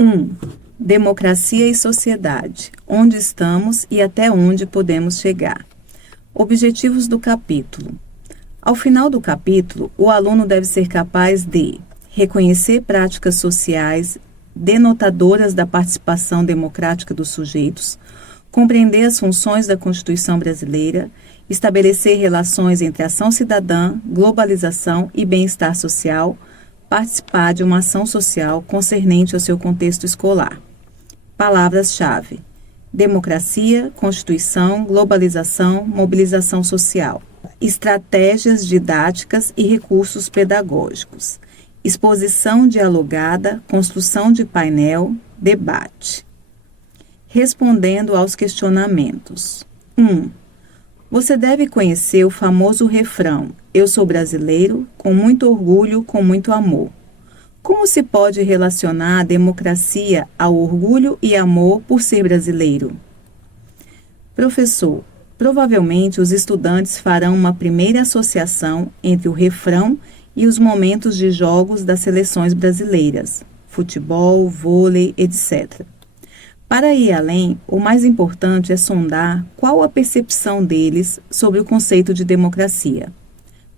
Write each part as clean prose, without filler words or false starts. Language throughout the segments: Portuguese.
1. Democracia e sociedade. Onde estamos e até onde podemos chegar. Objetivos do capítulo. Ao final do capítulo, o aluno deve ser capaz de reconhecer práticas sociais denotadoras da participação democrática dos sujeitos, compreender as funções da Constituição brasileira, estabelecer relações entre ação cidadã, globalização e bem-estar social, participar de uma ação social concernente ao seu contexto escolar. Palavras-chave: democracia, Constituição, globalização, mobilização social. Estratégias didáticas e recursos pedagógicos. Exposição dialogada, construção de painel, debate. Respondendo aos questionamentos. 1. Você deve conhecer o famoso refrão: eu sou brasileiro, com muito orgulho, com muito amor. Como se pode relacionar a democracia ao orgulho e amor por ser brasileiro? Professor, provavelmente os estudantes farão uma primeira associação entre o refrão e os momentos de jogos das seleções brasileiras, futebol, vôlei, etc. Para ir além, o mais importante é sondar qual a percepção deles sobre o conceito de democracia.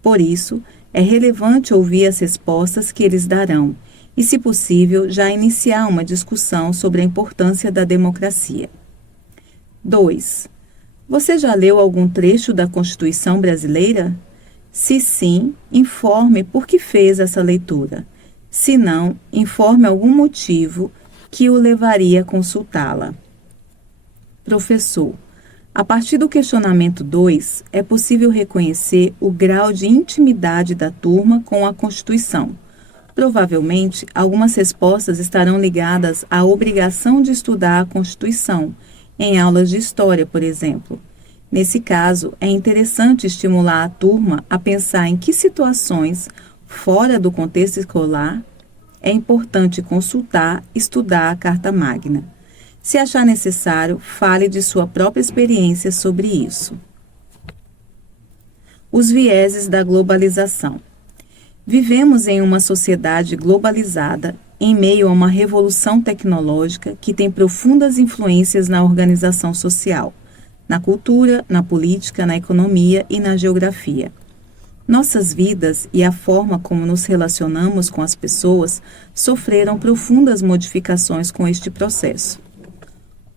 Por isso, é relevante ouvir as respostas que eles darão e, se possível, já iniciar uma discussão sobre a importância da democracia. 2. Você já leu algum trecho da Constituição brasileira? Se sim, informe por que fez essa leitura. Se não, informe algum motivo que o levaria a consultá-la. Professor, a partir do questionamento 2, é possível reconhecer o grau de intimidade da turma com a Constituição. Provavelmente, algumas respostas estarão ligadas à obrigação de estudar a Constituição, em aulas de história, por exemplo. Nesse caso, é interessante estimular a turma a pensar em que situações, fora do contexto escolar, é importante consultar, estudar a Carta Magna. Se achar necessário, fale de sua própria experiência sobre isso. Os vieses da globalização. Vivemos em uma sociedade globalizada, em meio a uma revolução tecnológica que tem profundas influências na organização social, na cultura, na política, na economia e na geografia. Nossas vidas e a forma como nos relacionamos com as pessoas sofreram profundas modificações com este processo.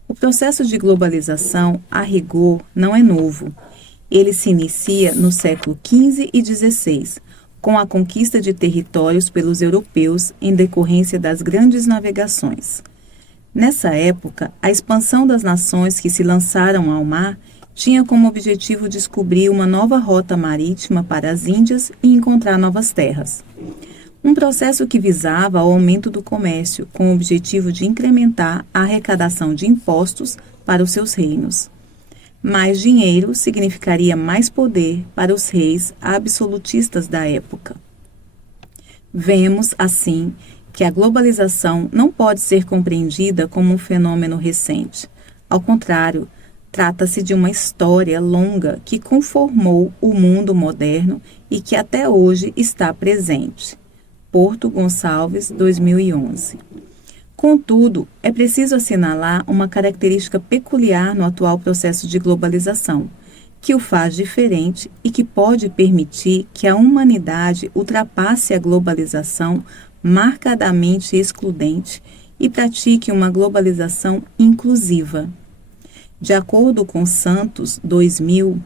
O processo de globalização, a rigor, não é novo. Ele se inicia no século XV e XVI, com a conquista de territórios pelos europeus em decorrência das grandes navegações. Nessa época, a expansão das nações que se lançaram ao mar tinha como objetivo descobrir uma nova rota marítima para as Índias e encontrar novas terras. Um processo que visava ao aumento do comércio, com o objetivo de incrementar a arrecadação de impostos para os seus reinos. Mais dinheiro significaria mais poder para os reis absolutistas da época. Vemos, assim, que a globalização não pode ser compreendida como um fenômeno recente. Ao contrário, trata-se de uma história longa que conformou o mundo moderno e que até hoje está presente. Porto Gonçalves, 2011. Contudo, é preciso assinalar uma característica peculiar no atual processo de globalização, que o faz diferente e que pode permitir que a humanidade ultrapasse a globalização marcadamente excludente e pratique uma globalização inclusiva. De acordo com Santos, 2000,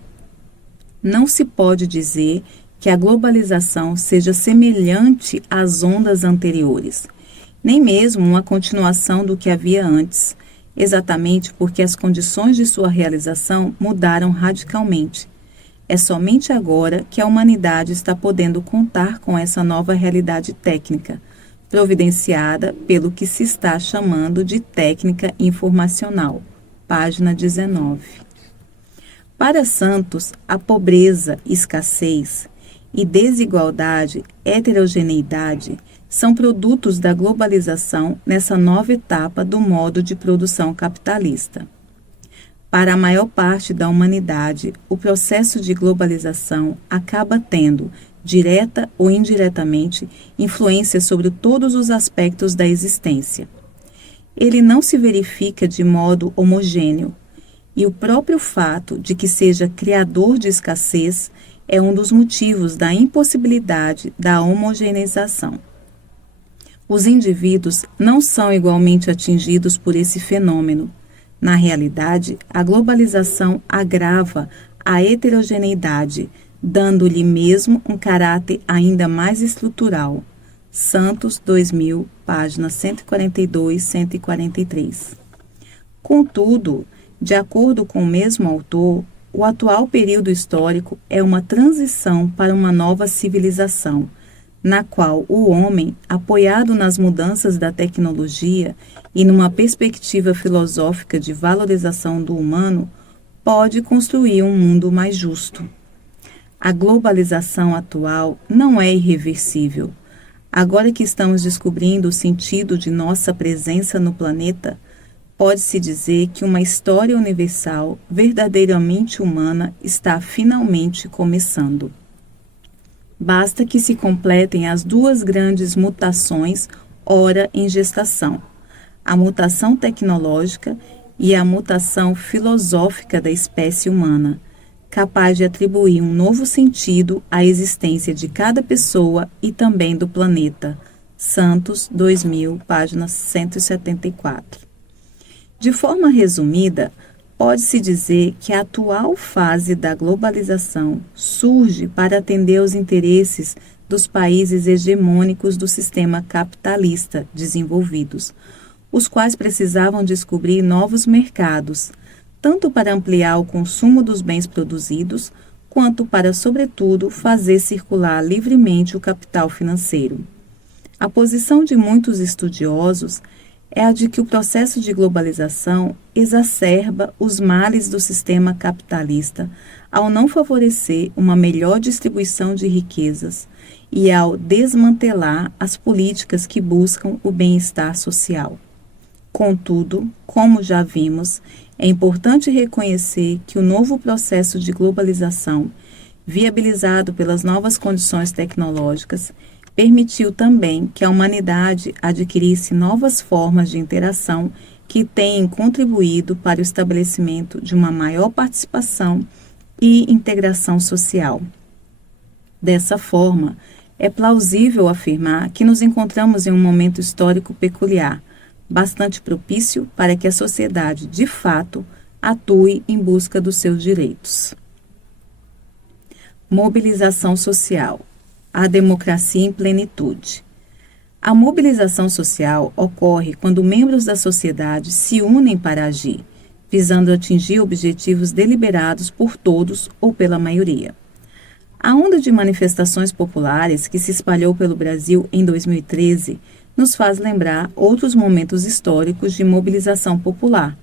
não se pode dizer que a globalização seja semelhante às ondas anteriores, nem mesmo uma continuação do que havia antes, exatamente porque as condições de sua realização mudaram radicalmente. É somente agora que a humanidade está podendo contar com essa nova realidade técnica, providenciada pelo que se está chamando de técnica informacional. Página 19. Para Santos, a pobreza, escassez e desigualdade, heterogeneidade são produtos da globalização nessa nova etapa do modo de produção capitalista. Para a maior parte da humanidade, o processo de globalização acaba tendo, direta ou indiretamente, influência sobre todos os aspectos da existência. ele não se verifica de modo homogêneo, e o próprio fato de que seja criador de escassez é um dos motivos da impossibilidade da homogeneização. Os indivíduos não são igualmente atingidos por esse fenômeno. Na realidade, a globalização agrava a heterogeneidade, dando-lhe mesmo um caráter ainda mais estrutural. Santos, 2000, páginas 142 e 143. Contudo, de acordo com o mesmo autor, o atual período histórico é uma transição para uma nova civilização, na qual o homem, apoiado nas mudanças da tecnologia e numa perspectiva filosófica de valorização do humano, pode construir um mundo mais justo. A globalização atual não é irreversível. Agora que estamos descobrindo o sentido de nossa presença no planeta, pode-se dizer que uma história universal, verdadeiramente humana, está finalmente começando. Basta que se completem as duas grandes mutações ora em gestação, a mutação tecnológica e a mutação filosófica da espécie humana, capaz de atribuir um novo sentido à existência de cada pessoa e também do planeta. Santos, 2000, página 174. De forma resumida, pode-se dizer que a atual fase da globalização surge para atender aos interesses dos países hegemônicos do sistema capitalista desenvolvidos, os quais precisavam descobrir novos mercados, tanto para ampliar o consumo dos bens produzidos, quanto para, sobretudo, fazer circular livremente o capital financeiro. A posição de muitos estudiosos é a de que o processo de globalização exacerba os males do sistema capitalista ao não favorecer uma melhor distribuição de riquezas e ao desmantelar as políticas que buscam o bem-estar social. Contudo, como já vimos, é importante reconhecer que o novo processo de globalização, viabilizado pelas novas condições tecnológicas, permitiu também que a humanidade adquirisse novas formas de interação que têm contribuído para o estabelecimento de uma maior participação e integração social. Dessa forma, é plausível afirmar que nos encontramos em um momento histórico peculiar, bastante propício para que a sociedade, de fato, atue em busca dos seus direitos. Mobilização social. A democracia em plenitude. A mobilização social ocorre quando membros da sociedade se unem para agir, visando atingir objetivos deliberados por todos ou pela maioria. A onda de manifestações populares que se espalhou pelo Brasil em 2013 nos faz lembrar outros momentos históricos de mobilização popular,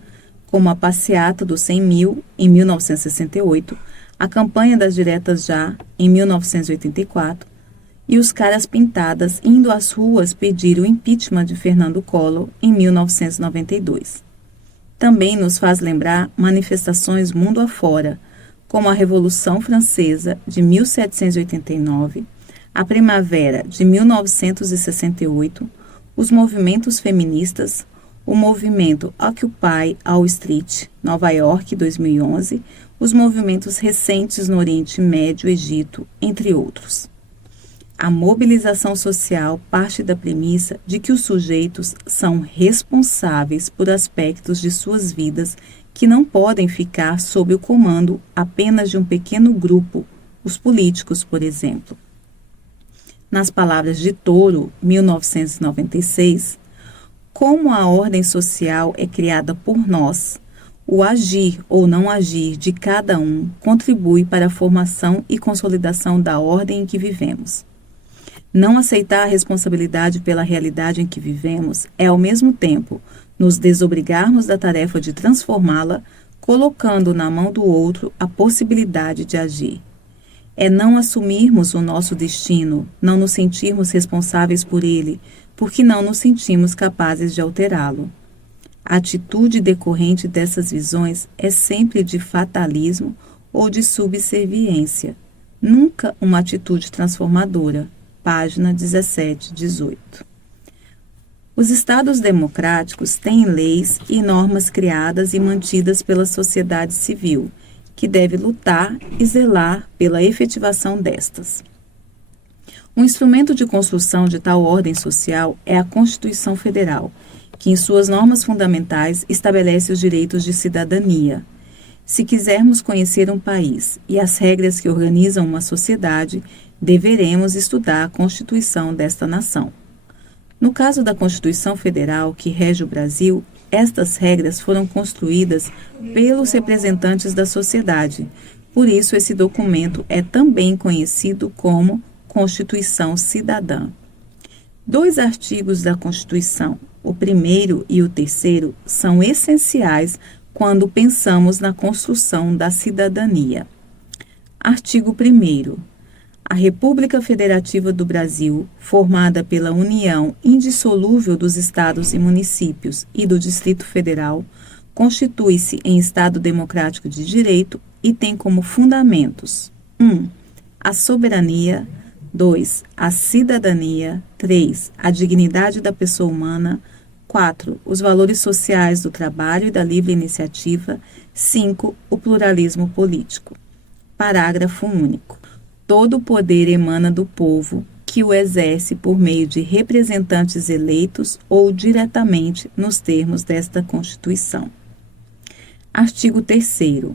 como a passeata dos 100 mil, em 1968, a campanha das diretas já, em 1984, e os caras pintadas indo às ruas pedir o impeachment de Fernando Collor, em 1992. Também nos faz lembrar manifestações mundo afora, como a Revolução Francesa, de 1789, a Primavera, de 1968, os movimentos feministas, o movimento Occupy Wall Street, Nova York, 2011, os movimentos recentes no Oriente Médio, Egito, entre outros. A mobilização social parte da premissa de que os sujeitos são responsáveis por aspectos de suas vidas que não podem ficar sob o comando apenas de um pequeno grupo, os políticos, por exemplo. Nas palavras de Toro, 1996, como a ordem social é criada por nós, o agir ou não agir de cada um contribui para a formação e consolidação da ordem em que vivemos. Não aceitar a responsabilidade pela realidade em que vivemos é, ao mesmo tempo, nos desobrigarmos da tarefa de transformá-la, colocando na mão do outro a possibilidade de agir. É não assumirmos o nosso destino, não nos sentirmos responsáveis por ele, porque não nos sentimos capazes de alterá-lo. A atitude decorrente dessas visões é sempre de fatalismo ou de subserviência, nunca uma atitude transformadora. Página 17, 18. Os Estados democráticos têm leis e normas criadas e mantidas pela sociedade civil, que deve lutar e zelar pela efetivação destas. Um instrumento de construção de tal ordem social é a Constituição Federal, que em suas normas fundamentais estabelece os direitos de cidadania. Se quisermos conhecer um país e as regras que organizam uma sociedade, deveremos estudar a Constituição desta nação. No caso da Constituição Federal, que rege o Brasil, estas regras foram construídas pelos representantes da sociedade. Por isso, esse documento é também conhecido como Constituição Cidadã. 2 artigos da Constituição, o primeiro e o terceiro, são essenciais quando pensamos na construção da cidadania. Artigo 1º. A República Federativa do Brasil, formada pela união indissolúvel dos estados e municípios e do Distrito Federal, constitui-se em Estado democrático de direito e tem como fundamentos: 1. A soberania; 2. A cidadania; 3. A dignidade da pessoa humana; 4. Os valores sociais do trabalho e da livre iniciativa; 5. O pluralismo político. Parágrafo único. Todo o poder emana do povo, que o exerce por meio de representantes eleitos ou diretamente nos termos desta Constituição. Artigo 3º.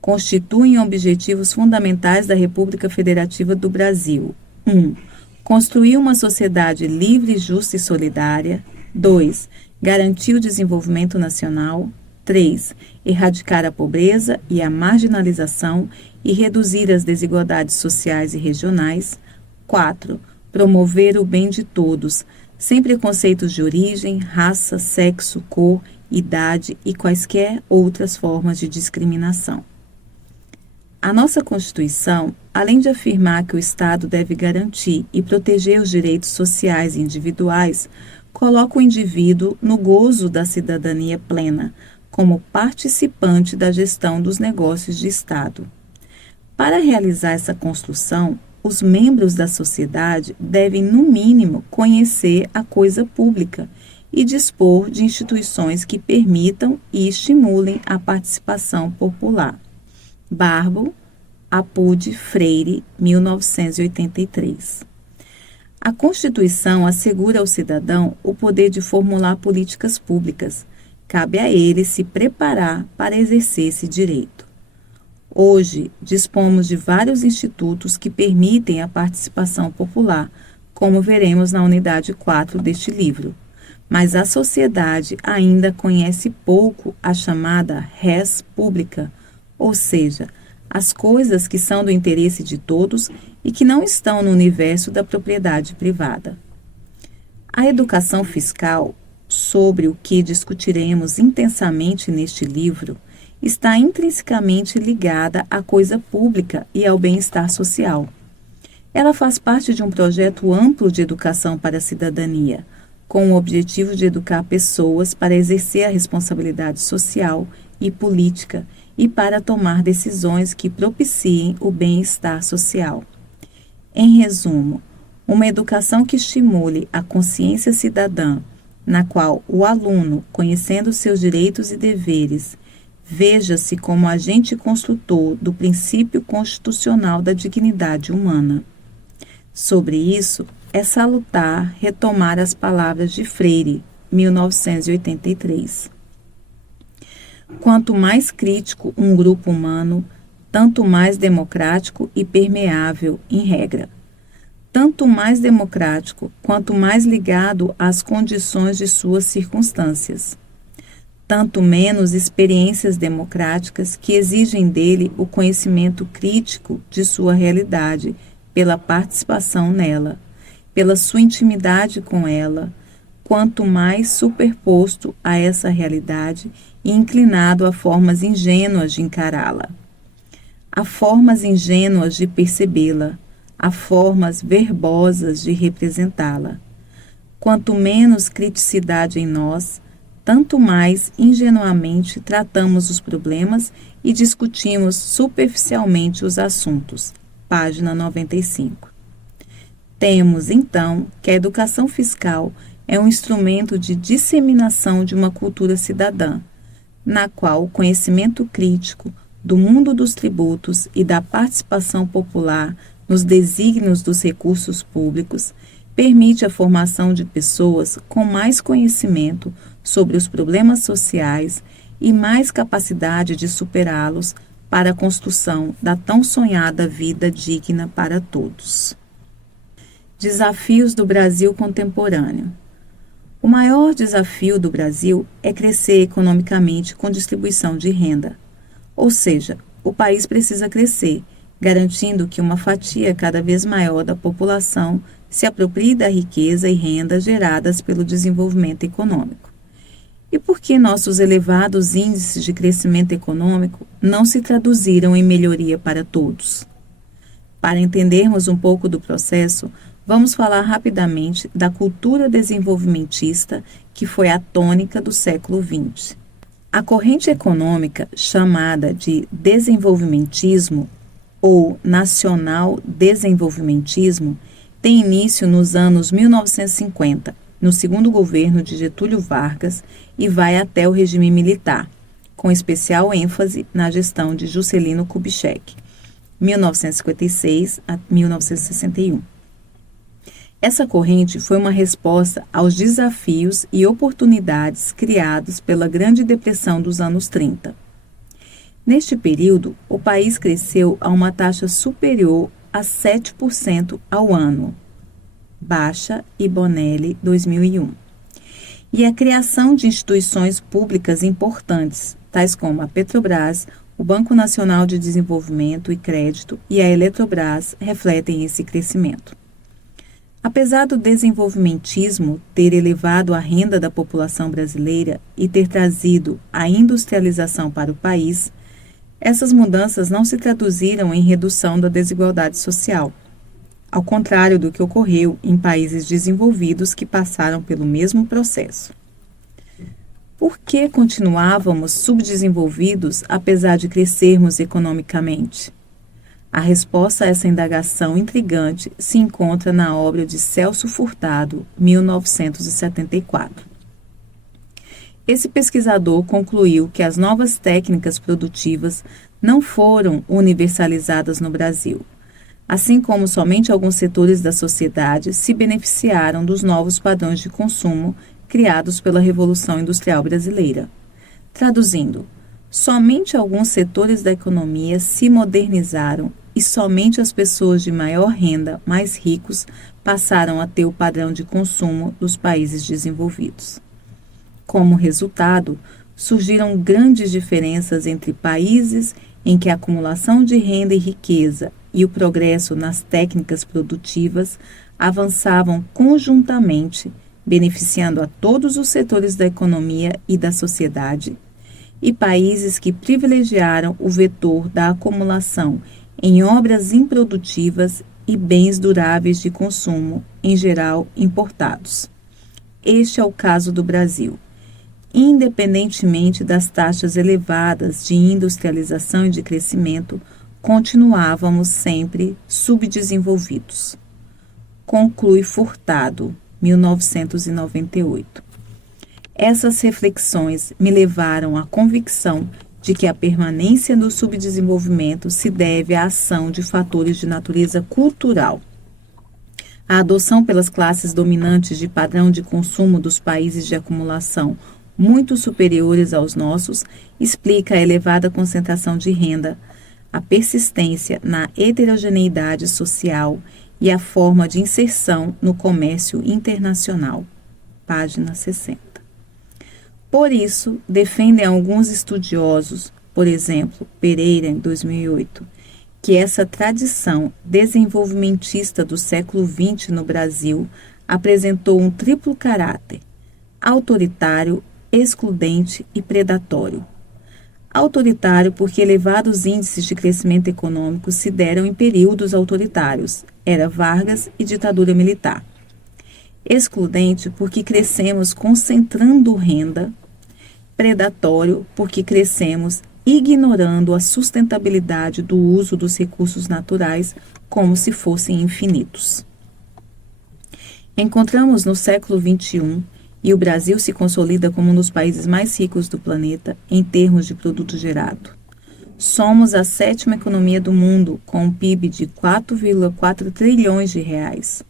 Constituem objetivos fundamentais da República Federativa do Brasil: 1. Construir uma sociedade livre, justa e solidária. 2. Garantir o desenvolvimento nacional. 3. Erradicar a pobreza e a marginalização e reduzir as desigualdades sociais e regionais. 4. Promover o bem de todos, sem preconceitos de origem, raça, sexo, cor, idade e quaisquer outras formas de discriminação. A nossa Constituição, além de afirmar que o Estado deve garantir e proteger os direitos sociais e individuais, coloca o indivíduo no gozo da cidadania plena, como participante da gestão dos negócios de Estado. Para realizar essa construção, os membros da sociedade devem, no mínimo, conhecer a coisa pública e dispor de instituições que permitam e estimulem a participação popular. Barbo, Apud Freire, 1983. A Constituição assegura ao cidadão o poder de formular políticas públicas. Cabe a ele se preparar para exercer esse direito. Hoje, dispomos de vários institutos que permitem a participação popular, como veremos na unidade 4 deste livro. Mas a sociedade ainda conhece pouco a chamada res pública, ou seja, as coisas que são do interesse de todos e que não estão no universo da propriedade privada. A educação fiscal, sobre o que discutiremos intensamente neste livro, está intrinsecamente ligada à coisa pública e ao bem-estar social. Ela faz parte de um projeto amplo de educação para a cidadania, com o objetivo de educar pessoas para exercer a responsabilidade social e política e para tomar decisões que propiciem o bem-estar social. Em resumo, uma educação que estimule a consciência cidadã, na qual o aluno, conhecendo seus direitos e deveres, veja-se como agente construtor do princípio constitucional da dignidade humana. Sobre isso, é salutar retomar as palavras de Freire, 1983. Quanto mais crítico um grupo humano, tanto mais democrático e permeável em regra. Tanto mais democrático, quanto mais ligado às condições de suas circunstâncias. Tanto menos experiências democráticas que exigem dele o conhecimento crítico de sua realidade, pela participação nela, pela sua intimidade com ela, quanto mais superposto a essa realidade e inclinado a formas ingênuas de encará-la. Há formas ingênuas de percebê-la, há formas verbosas de representá-la. Quanto menos criticidade em nós, tanto mais ingenuamente tratamos os problemas e discutimos superficialmente os assuntos. Página 95. Temos, então, que a educação fiscal é um instrumento de disseminação de uma cultura cidadã, na qual o conhecimento crítico do mundo dos tributos e da participação popular nos desígnios dos recursos públicos permite a formação de pessoas com mais conhecimento sobre os problemas sociais e mais capacidade de superá-los para a construção da tão sonhada vida digna para todos. Desafios do Brasil contemporâneo. O maior desafio do Brasil é crescer economicamente com distribuição de renda. Ou seja, o país precisa crescer, garantindo que uma fatia cada vez maior da população se aproprie da riqueza e renda geradas pelo desenvolvimento econômico. E por que nossos elevados índices de crescimento econômico não se traduziram em melhoria para todos? Para entendermos um pouco do processo, vamos falar rapidamente da cultura desenvolvimentista, que foi a tônica do século XX. A corrente econômica chamada de desenvolvimentismo ou nacional desenvolvimentismo tem início nos anos 1950, no segundo governo de Getúlio Vargas, e vai até o regime militar, com especial ênfase na gestão de Juscelino Kubitschek, 1956 a 1961. Essa corrente foi uma resposta aos desafios e oportunidades criados pela Grande Depressão dos anos 30. Neste período, o país cresceu a uma taxa superior a 7% ao ano. Baixa e Bonelli, 2001. E a criação de instituições públicas importantes, tais como a Petrobras, o Banco Nacional de Desenvolvimento e Crédito e a Eletrobras, refletem esse crescimento. Apesar do desenvolvimentismo ter elevado a renda da população brasileira e ter trazido a industrialização para o país, essas mudanças não se traduziram em redução da desigualdade social, ao contrário do que ocorreu em países desenvolvidos que passaram pelo mesmo processo. Por que continuávamos subdesenvolvidos apesar de crescermos economicamente? A resposta a essa indagação intrigante se encontra na obra de Celso Furtado, 1974. Esse pesquisador concluiu que as novas técnicas produtivas não foram universalizadas no Brasil, assim como somente alguns setores da sociedade se beneficiaram dos novos padrões de consumo criados pela Revolução Industrial Brasileira. Traduzindo, somente alguns setores da economia se modernizaram e somente as pessoas de maior renda, mais ricos, passaram a ter o padrão de consumo dos países desenvolvidos. Como resultado, surgiram grandes diferenças entre países em que a acumulação de renda e riqueza e o progresso nas técnicas produtivas avançavam conjuntamente, beneficiando a todos os setores da economia e da sociedade, e países que privilegiaram o vetor da acumulação em obras improdutivas e bens duráveis de consumo, em geral importados. Este é o caso do Brasil. Independentemente das taxas elevadas de industrialização e de crescimento, continuávamos sempre subdesenvolvidos. Conclui Furtado, 1998. Essas reflexões me levaram à convicção de que a permanência do subdesenvolvimento se deve à ação de fatores de natureza cultural. A adoção pelas classes dominantes de padrão de consumo dos países de acumulação muito superiores aos nossos explica a elevada concentração de renda, a persistência na heterogeneidade social e a forma de inserção no comércio internacional. Página 60. Por isso, defendem alguns estudiosos, por exemplo, Pereira, em 2008, que essa tradição desenvolvimentista do século XX no Brasil apresentou um triplo caráter: autoritário, excludente e predatório. Autoritário porque elevados índices de crescimento econômico se deram em períodos autoritários, era Vargas e ditadura militar. Excludente porque crescemos concentrando renda. Predatório porque crescemos ignorando a sustentabilidade do uso dos recursos naturais como se fossem infinitos. Encontramos no século XXI e o Brasil se consolida como um dos países mais ricos do planeta em termos de produto gerado. Somos a sétima economia do mundo, com um PIB de 4,4 trilhões de reais.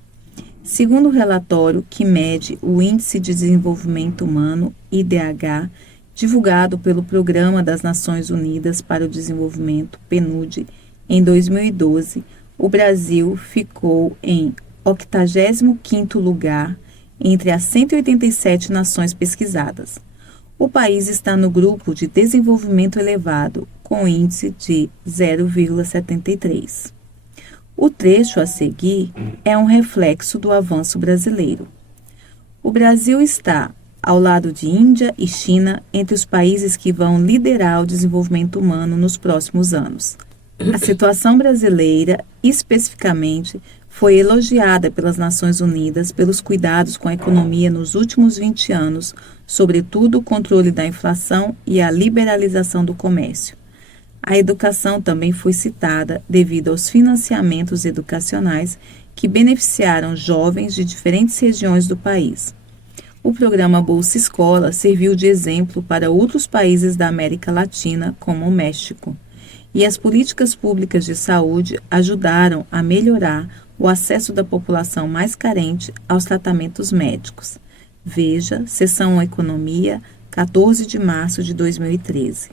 Segundo o relatório que mede o Índice de Desenvolvimento Humano, IDH, divulgado pelo Programa das Nações Unidas para o Desenvolvimento, PNUD, em 2012, o Brasil ficou em 85º lugar entre as 187 nações pesquisadas. O país está no grupo de desenvolvimento elevado, com índice de 0,73. O trecho a seguir é um reflexo do avanço brasileiro. O Brasil está ao lado de Índia e China entre os países que vão liderar o desenvolvimento humano nos próximos anos. A situação brasileira, especificamente, foi elogiada pelas Nações Unidas pelos cuidados com a economia nos últimos 20 anos, sobretudo o controle da inflação e a liberalização do comércio. A educação também foi citada devido aos financiamentos educacionais que beneficiaram jovens de diferentes regiões do país. O programa Bolsa Escola serviu de exemplo para outros países da América Latina, como o México. E as políticas públicas de saúde ajudaram a melhorar o acesso da população mais carente aos tratamentos médicos. Veja, seção Economia, 14 de março de 2013.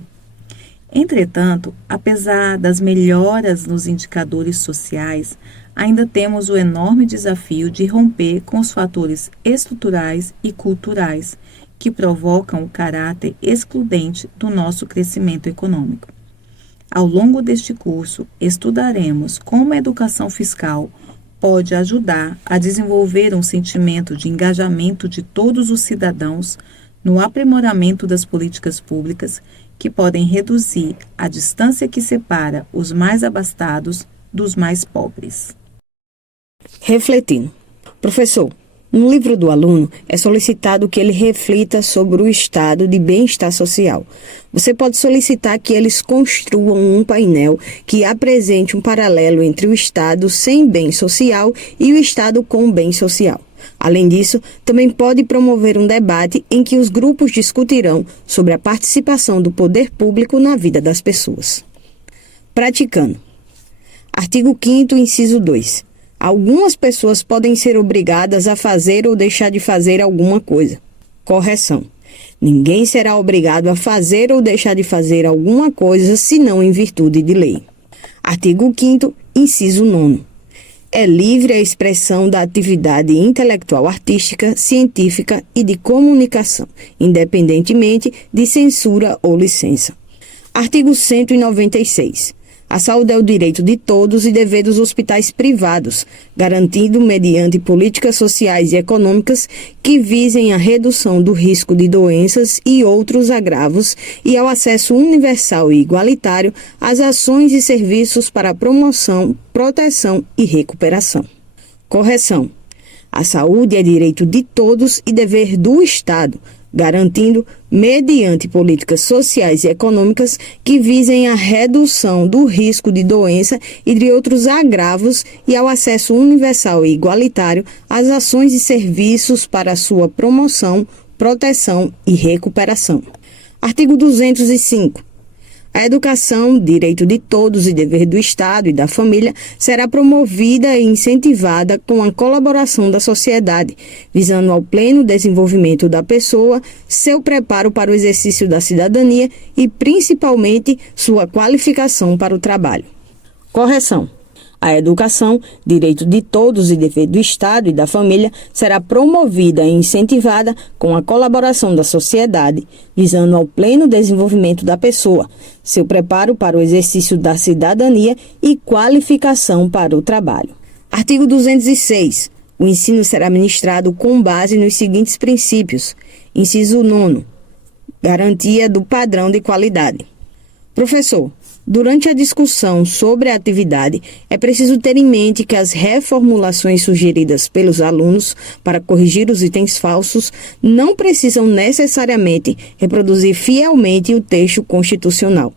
Entretanto, apesar das melhoras nos indicadores sociais, ainda temos o enorme desafio de romper com os fatores estruturais e culturais que provocam o caráter excludente do nosso crescimento econômico. Ao longo deste curso, estudaremos como a educação fiscal pode ajudar a desenvolver um sentimento de engajamento de todos os cidadãos no aprimoramento das políticas públicas que podem reduzir a distância que separa os mais abastados dos mais pobres. Refletindo. Professor, no livro do aluno é solicitado que ele reflita sobre o estado de bem-estar social. Você pode solicitar que eles construam um painel que apresente um paralelo entre o estado sem bem social e o estado com bem social. Além disso, também pode promover um debate em que os grupos discutirão sobre a participação do poder público na vida das pessoas. Praticando. Artigo 5º, inciso 2. Algumas pessoas podem ser obrigadas a fazer ou deixar de fazer alguma coisa. Correção. Ninguém será obrigado a fazer ou deixar de fazer alguma coisa senão em virtude de lei. Artigo 5º, inciso 9. É livre a expressão da atividade intelectual artística, científica e de comunicação, independentemente de censura ou licença. Artigo 196. A saúde é o direito de todos e dever dos hospitais privados, garantido mediante políticas sociais e econômicas que visem a redução do risco de doenças e outros agravos e ao acesso universal e igualitário às ações e serviços para promoção, proteção e recuperação. Correção. A saúde é direito de todos e dever do Estado, garantindo, mediante políticas sociais e econômicas que visem a redução do risco de doença e de outros agravos e ao acesso universal e igualitário às ações e serviços para sua promoção, proteção e recuperação. Artigo 205. A educação, direito de todos e dever do Estado e da família, será promovida e incentivada com a colaboração da sociedade, visando ao pleno desenvolvimento da pessoa, seu preparo para o exercício da cidadania e, principalmente, sua qualificação para o trabalho. Correção. A educação, direito de todos e dever do Estado e da família, será promovida e incentivada com a colaboração da sociedade, visando ao pleno desenvolvimento da pessoa, seu preparo para o exercício da cidadania e qualificação para o trabalho. Artigo 206. O ensino será ministrado com base nos seguintes princípios. Inciso 9. Garantia do padrão de qualidade. Professor, durante a discussão sobre a atividade, é preciso ter em mente que as reformulações sugeridas pelos alunos para corrigir os itens falsos não precisam necessariamente reproduzir fielmente o texto constitucional.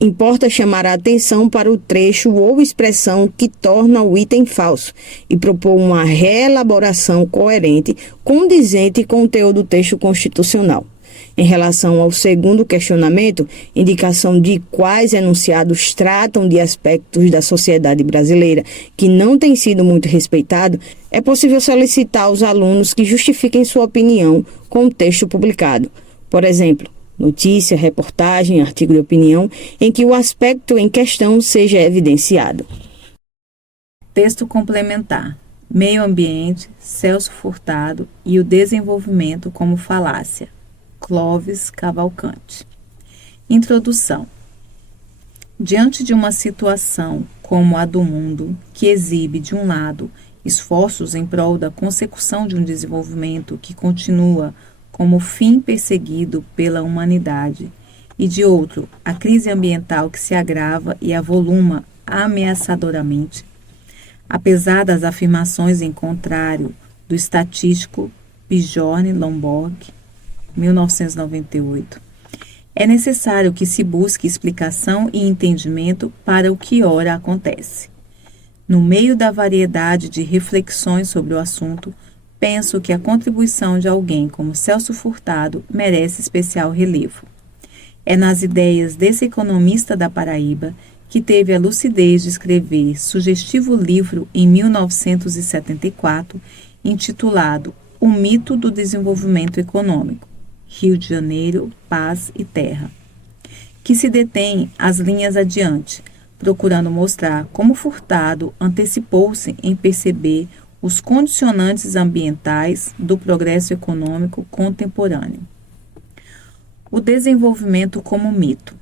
Importa chamar a atenção para o trecho ou expressão que torna o item falso e propor uma reelaboração coerente, condizente com o teor do texto constitucional. Em relação ao segundo questionamento, indicação de quais enunciados tratam de aspectos da sociedade brasileira que não têm sido muito respeitados, é possível solicitar aos alunos que justifiquem sua opinião com o texto publicado. Por exemplo, notícia, reportagem, artigo de opinião, em que o aspecto em questão seja evidenciado. Texto complementar. Meio ambiente, Celso Furtado e o desenvolvimento como falácia. Clóvis Cavalcante. Introdução. Diante de uma situação como a do mundo, que exibe, de um lado, esforços em prol da consecução de um desenvolvimento que continua como fim perseguido pela humanidade, e de outro, a crise ambiental que se agrava e avoluma ameaçadoramente, apesar das afirmações em contrário do estatístico Bjorn Lomborg, 1998, é necessário que se busque explicação e entendimento para o que ora acontece. No meio da variedade de reflexões sobre o assunto, penso que a contribuição de alguém como Celso Furtado merece especial relevo. É nas ideias desse economista da Paraíba que teve a lucidez de escrever sugestivo livro em 1974, intitulado O Mito do Desenvolvimento Econômico, Rio de Janeiro, Paz e Terra, que se detém as linhas adiante, procurando mostrar como Furtado antecipou-se em perceber os condicionantes ambientais do progresso econômico contemporâneo. O desenvolvimento como mito.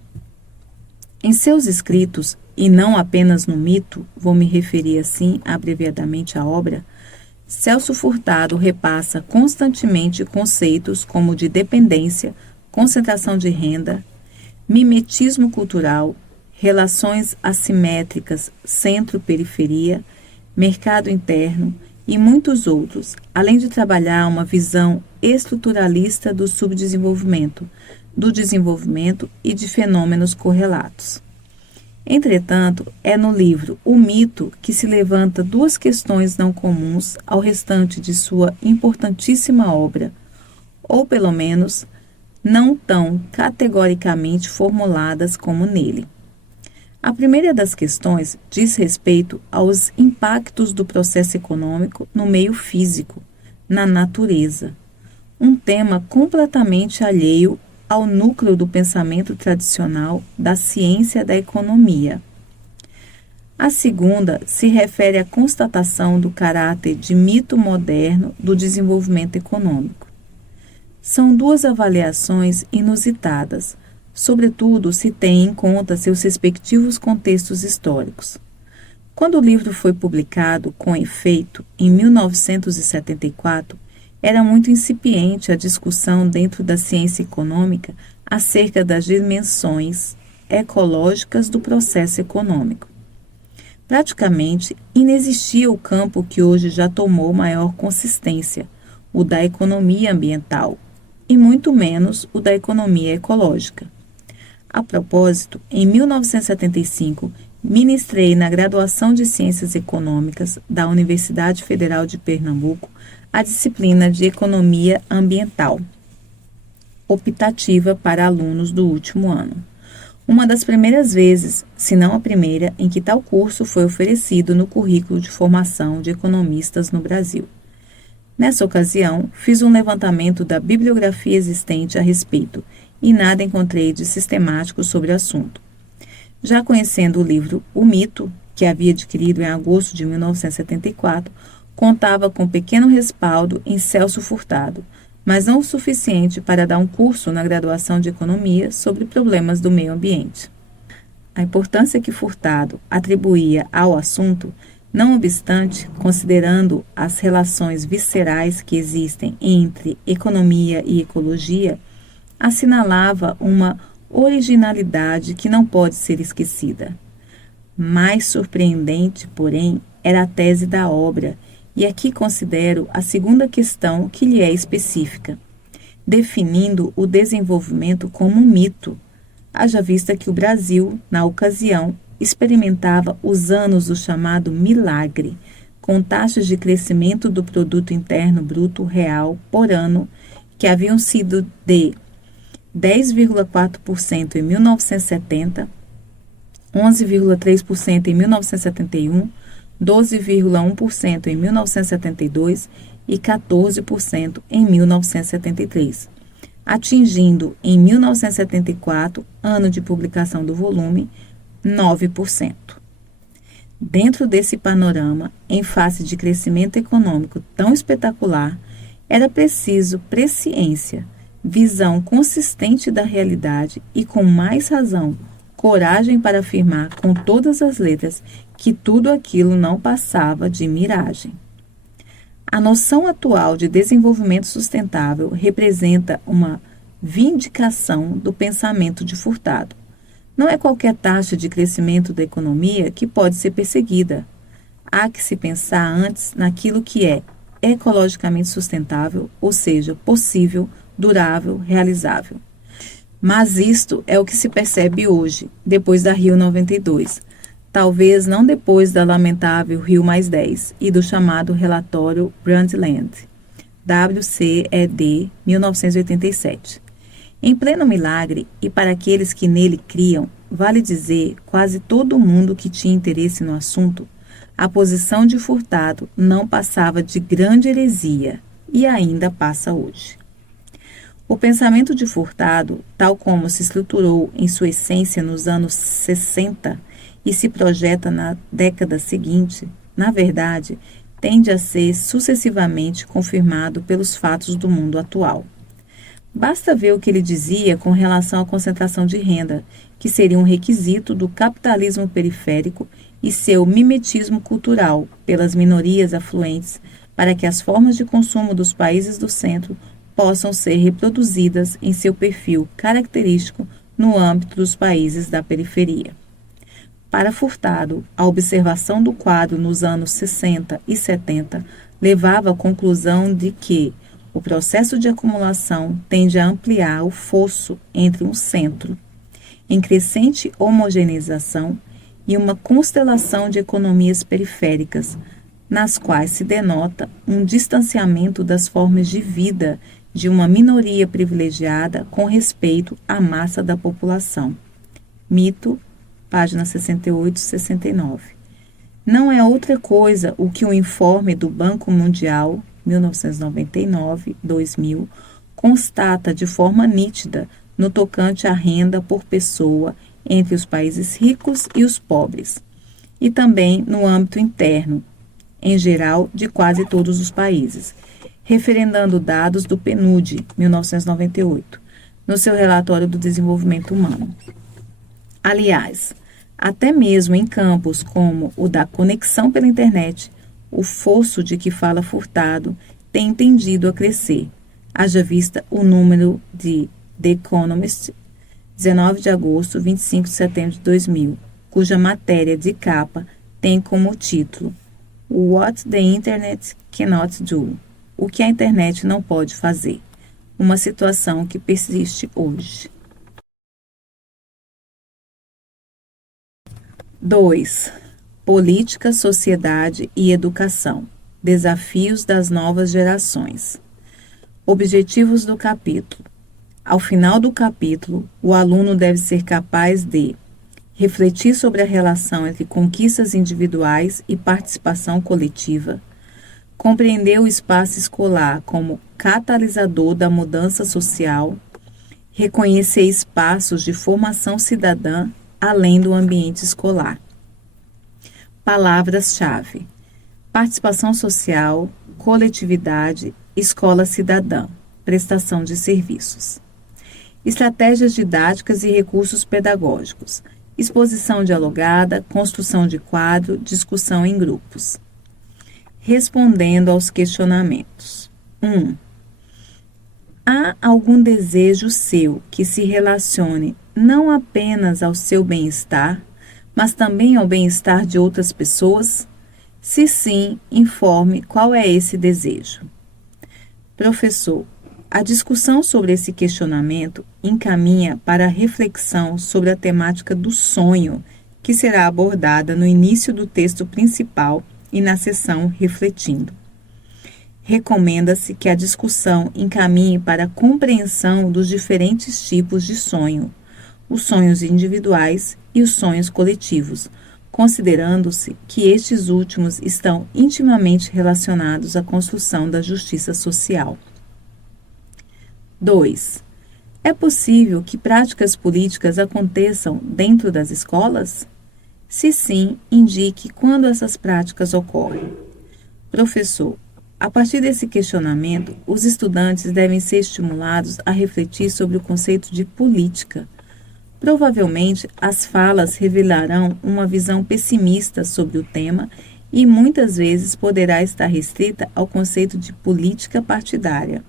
Em seus escritos, e não apenas no mito, vou me referir assim abreviadamente à obra, Celso Furtado repassa constantemente conceitos como de dependência, concentração de renda, mimetismo cultural, relações assimétricas centro-periferia, mercado interno e muitos outros, além de trabalhar uma visão estruturalista do subdesenvolvimento, do desenvolvimento e de fenômenos correlatos. Entretanto, é no livro O Mito que se levanta duas questões não comuns ao restante de sua importantíssima obra, ou pelo menos não tão categoricamente formuladas como nele. A primeira das questões diz respeito aos impactos do processo econômico no meio físico, na natureza, um tema completamente alheio ao núcleo do pensamento tradicional da ciência da economia. A segunda se refere à constatação do caráter de mito moderno do desenvolvimento econômico. São duas avaliações inusitadas, sobretudo se tem em conta seus respectivos contextos históricos. Quando o livro foi publicado, com efeito, em 1974, era muito incipiente a discussão dentro da ciência econômica acerca das dimensões ecológicas do processo econômico. Praticamente inexistia o campo que hoje já tomou maior consistência, o da economia ambiental, e muito menos o da economia ecológica. A propósito, em 1975, ministrei na graduação de Ciências Econômicas da Universidade Federal de Pernambuco a disciplina de Economia Ambiental, optativa para alunos do último ano. Uma das primeiras vezes, se não a primeira, em que tal curso foi oferecido no currículo de formação de economistas no Brasil. Nessa ocasião, fiz um levantamento da bibliografia existente a respeito e nada encontrei de sistemático sobre o assunto. Já conhecendo o livro O Mito, que havia adquirido em agosto de 1974, contava com pequeno respaldo em Celso Furtado, mas não o suficiente para dar um curso na graduação de Economia sobre problemas do meio ambiente. A importância que Furtado atribuía ao assunto, não obstante, considerando as relações viscerais que existem entre economia e ecologia, assinalava uma originalidade que não pode ser esquecida. Mais surpreendente, porém, era a tese da obra, e aqui considero a segunda questão que lhe é específica, definindo o desenvolvimento como um mito, Haja vista que o Brasil, na ocasião, experimentava os anos do chamado milagre, com taxas de crescimento do produto interno bruto real por ano que haviam sido de 10,4% em 1970, 11,3% em 1971, 12,1% em 1972 e 14% em 1973, atingindo em 1974, ano de publicação do volume, 9%. Dentro desse panorama, em face de crescimento econômico tão espetacular, era preciso presciência, visão consistente da realidade e, com mais razão, coragem para afirmar com todas as letras que tudo aquilo não passava de miragem. A noção atual de desenvolvimento sustentável representa uma vindicação do pensamento de Furtado. Não é qualquer taxa de crescimento da economia que pode ser perseguida. Há que se pensar antes naquilo que é ecologicamente sustentável, ou seja, possível, durável, realizável. Mas isto é o que se percebe hoje, depois da Rio92. Talvez não depois da lamentável Rio+10 e do chamado relatório Brundtland, WCED 1987. Em pleno milagre, e para aqueles que nele criam, vale dizer quase todo mundo que tinha interesse no assunto, a posição de Furtado não passava de grande heresia, e ainda passa hoje. O pensamento de Furtado, tal como se estruturou em sua essência nos anos 60 e se projeta na década seguinte, na verdade, tende a ser sucessivamente confirmado pelos fatos do mundo atual. Basta ver o que ele dizia com relação à concentração de renda, que seria um requisito do capitalismo periférico e seu mimetismo cultural pelas minorias afluentes para que as formas de consumo dos países do centro possam ser reproduzidas em seu perfil característico no âmbito dos países da periferia. Para Furtado, a observação do quadro nos anos 60 e 70 levava à conclusão de que o processo de acumulação tende a ampliar o fosso entre um centro, em crescente homogeneização, e uma constelação de economias periféricas, nas quais se denota um distanciamento das formas de vida de uma minoria privilegiada com respeito à massa da população. Mito, página 68 e 69. Não é outra coisa o que o informe do Banco Mundial 1999-2000 constata de forma nítida no tocante à renda por pessoa entre os países ricos e os pobres, e também no âmbito interno, em geral, de quase todos os países, referendando dados do PNUD 1998, no seu relatório do desenvolvimento humano. Aliás, até mesmo em campos como o da conexão pela internet, o fosso de que fala Furtado tem tendido a crescer, haja vista o número de The Economist, 19 de agosto, 25 de setembro de 2000, cuja matéria de capa tem como título What the Internet Cannot Do, o que a internet não pode fazer, uma situação que persiste hoje. 2. Política, sociedade e educação. Desafios das novas gerações. Objetivos do capítulo. Ao final do capítulo, o aluno deve ser capaz de refletir sobre a relação entre conquistas individuais e participação coletiva, compreender o espaço escolar como catalisador da mudança social, reconhecer espaços de formação cidadã além do ambiente escolar. Palavras-chave: participação social, coletividade, escola cidadã, prestação de serviços. Estratégias didáticas e recursos pedagógicos, exposição dialogada, construção de quadro, discussão em grupos. Respondendo aos questionamentos. 1. Há algum desejo seu que se relacione não apenas ao seu bem-estar, mas também ao bem-estar de outras pessoas? Se sim, informe qual é esse desejo. Professor, A discussão sobre esse questionamento encaminha para a reflexão sobre a temática do sonho, que será abordada no início do texto principal e na seção Refletindo. Recomenda-se que a discussão encaminhe para a compreensão dos diferentes tipos de sonho, os sonhos individuais e os sonhos coletivos, considerando-se que estes últimos estão intimamente relacionados à construção da justiça social. 2. É possível que práticas políticas aconteçam dentro das escolas? Se sim, indique quando essas práticas ocorrem. Professor, a partir desse questionamento, os estudantes devem ser estimulados a refletir sobre o conceito de política. Provavelmente, as falas revelarão uma visão pessimista sobre o tema e muitas vezes poderá estar restrita ao conceito de política partidária.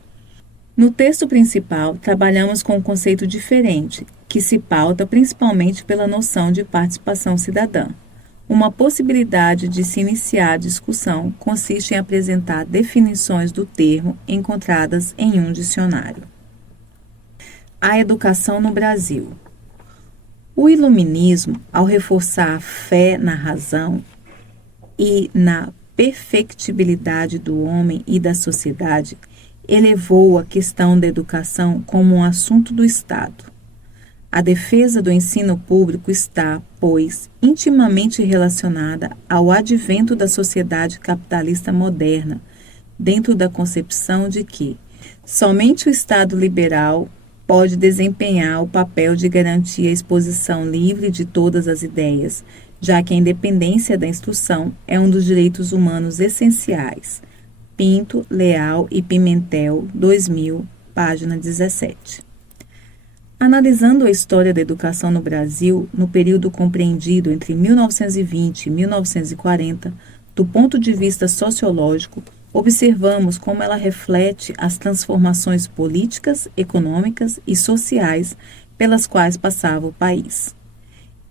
No texto principal, trabalhamos com um conceito diferente, que se pauta principalmente pela noção de participação cidadã. Uma possibilidade de se iniciar a discussão consiste em apresentar definições do termo encontradas em um dicionário. A educação no Brasil. O iluminismo, ao reforçar a fé na razão e na perfectibilidade do homem e da sociedade, elevou a questão da educação como um assunto do Estado. A defesa do ensino público está, pois, intimamente relacionada ao advento da sociedade capitalista moderna, dentro da concepção de que somente o Estado liberal pode desempenhar o papel de garantir a exposição livre de todas as ideias, já que a independência da instrução é um dos direitos humanos essenciais. Pinto, Leal e Pimentel, 2000, página 17. Analisando a história da educação no Brasil, no período compreendido entre 1920 e 1940, do ponto de vista sociológico, observamos como ela reflete as transformações políticas, econômicas e sociais pelas quais passava o país.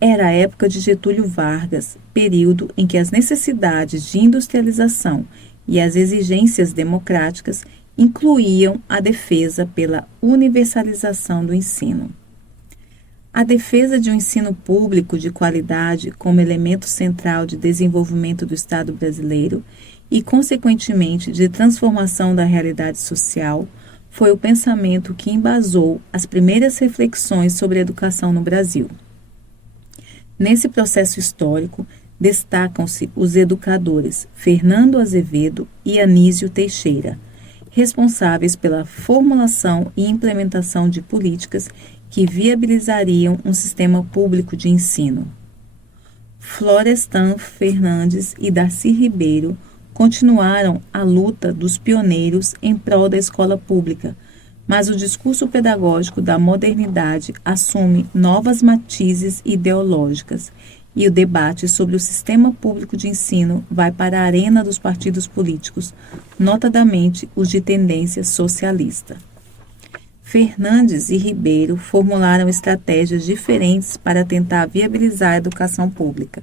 Era a época de Getúlio Vargas, período em que as necessidades de industrialização e as exigências democráticas incluíam a defesa pela universalização do ensino. A defesa de um ensino público de qualidade como elemento central de desenvolvimento do Estado brasileiro e, consequentemente, de transformação da realidade social, foi o pensamento que embasou as primeiras reflexões sobre a educação no Brasil. Nesse processo histórico, destacam-se os educadores Fernando Azevedo e Anísio Teixeira, responsáveis pela formulação e implementação de políticas que viabilizariam um sistema público de ensino. Florestan Fernandes e Darcy Ribeiro continuaram a luta dos pioneiros em prol da escola pública, mas o discurso pedagógico da modernidade assume novas matizes ideológicas e o debate sobre o sistema público de ensino vai para a arena dos partidos políticos, notadamente os de tendência socialista. Fernandes e Ribeiro formularam estratégias diferentes para tentar viabilizar a educação pública.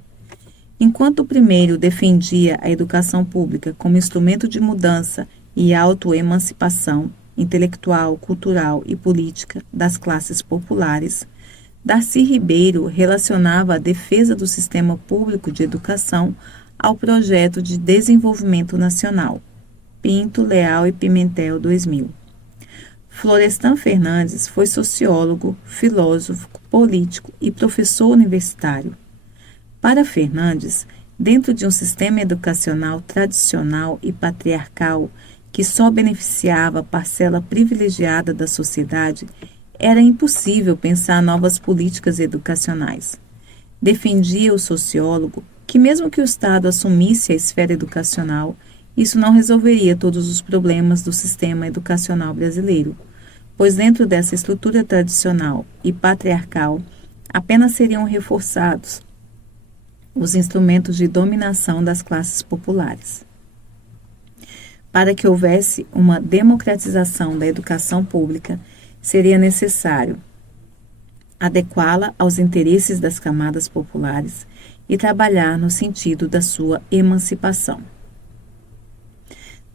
Enquanto o primeiro defendia a educação pública como instrumento de mudança e autoemancipação intelectual, cultural e política das classes populares, Darcy Ribeiro relacionava a defesa do sistema público de educação ao projeto de desenvolvimento nacional. Pinto, Leal e Pimentel, 2000. Florestan Fernandes foi sociólogo, filósofo, político e professor universitário. Para Fernandes, dentro de um sistema educacional tradicional e patriarcal que só beneficiava a parcela privilegiada da sociedade, era impossível pensar novas políticas educacionais. Defendia o sociólogo que, mesmo que o Estado assumisse a esfera educacional, isso não resolveria todos os problemas do sistema educacional brasileiro, pois dentro dessa estrutura tradicional e patriarcal, apenas seriam reforçados os instrumentos de dominação das classes populares. Para que houvesse uma democratização da educação pública, seria necessário adequá-la aos interesses das camadas populares e trabalhar no sentido da sua emancipação.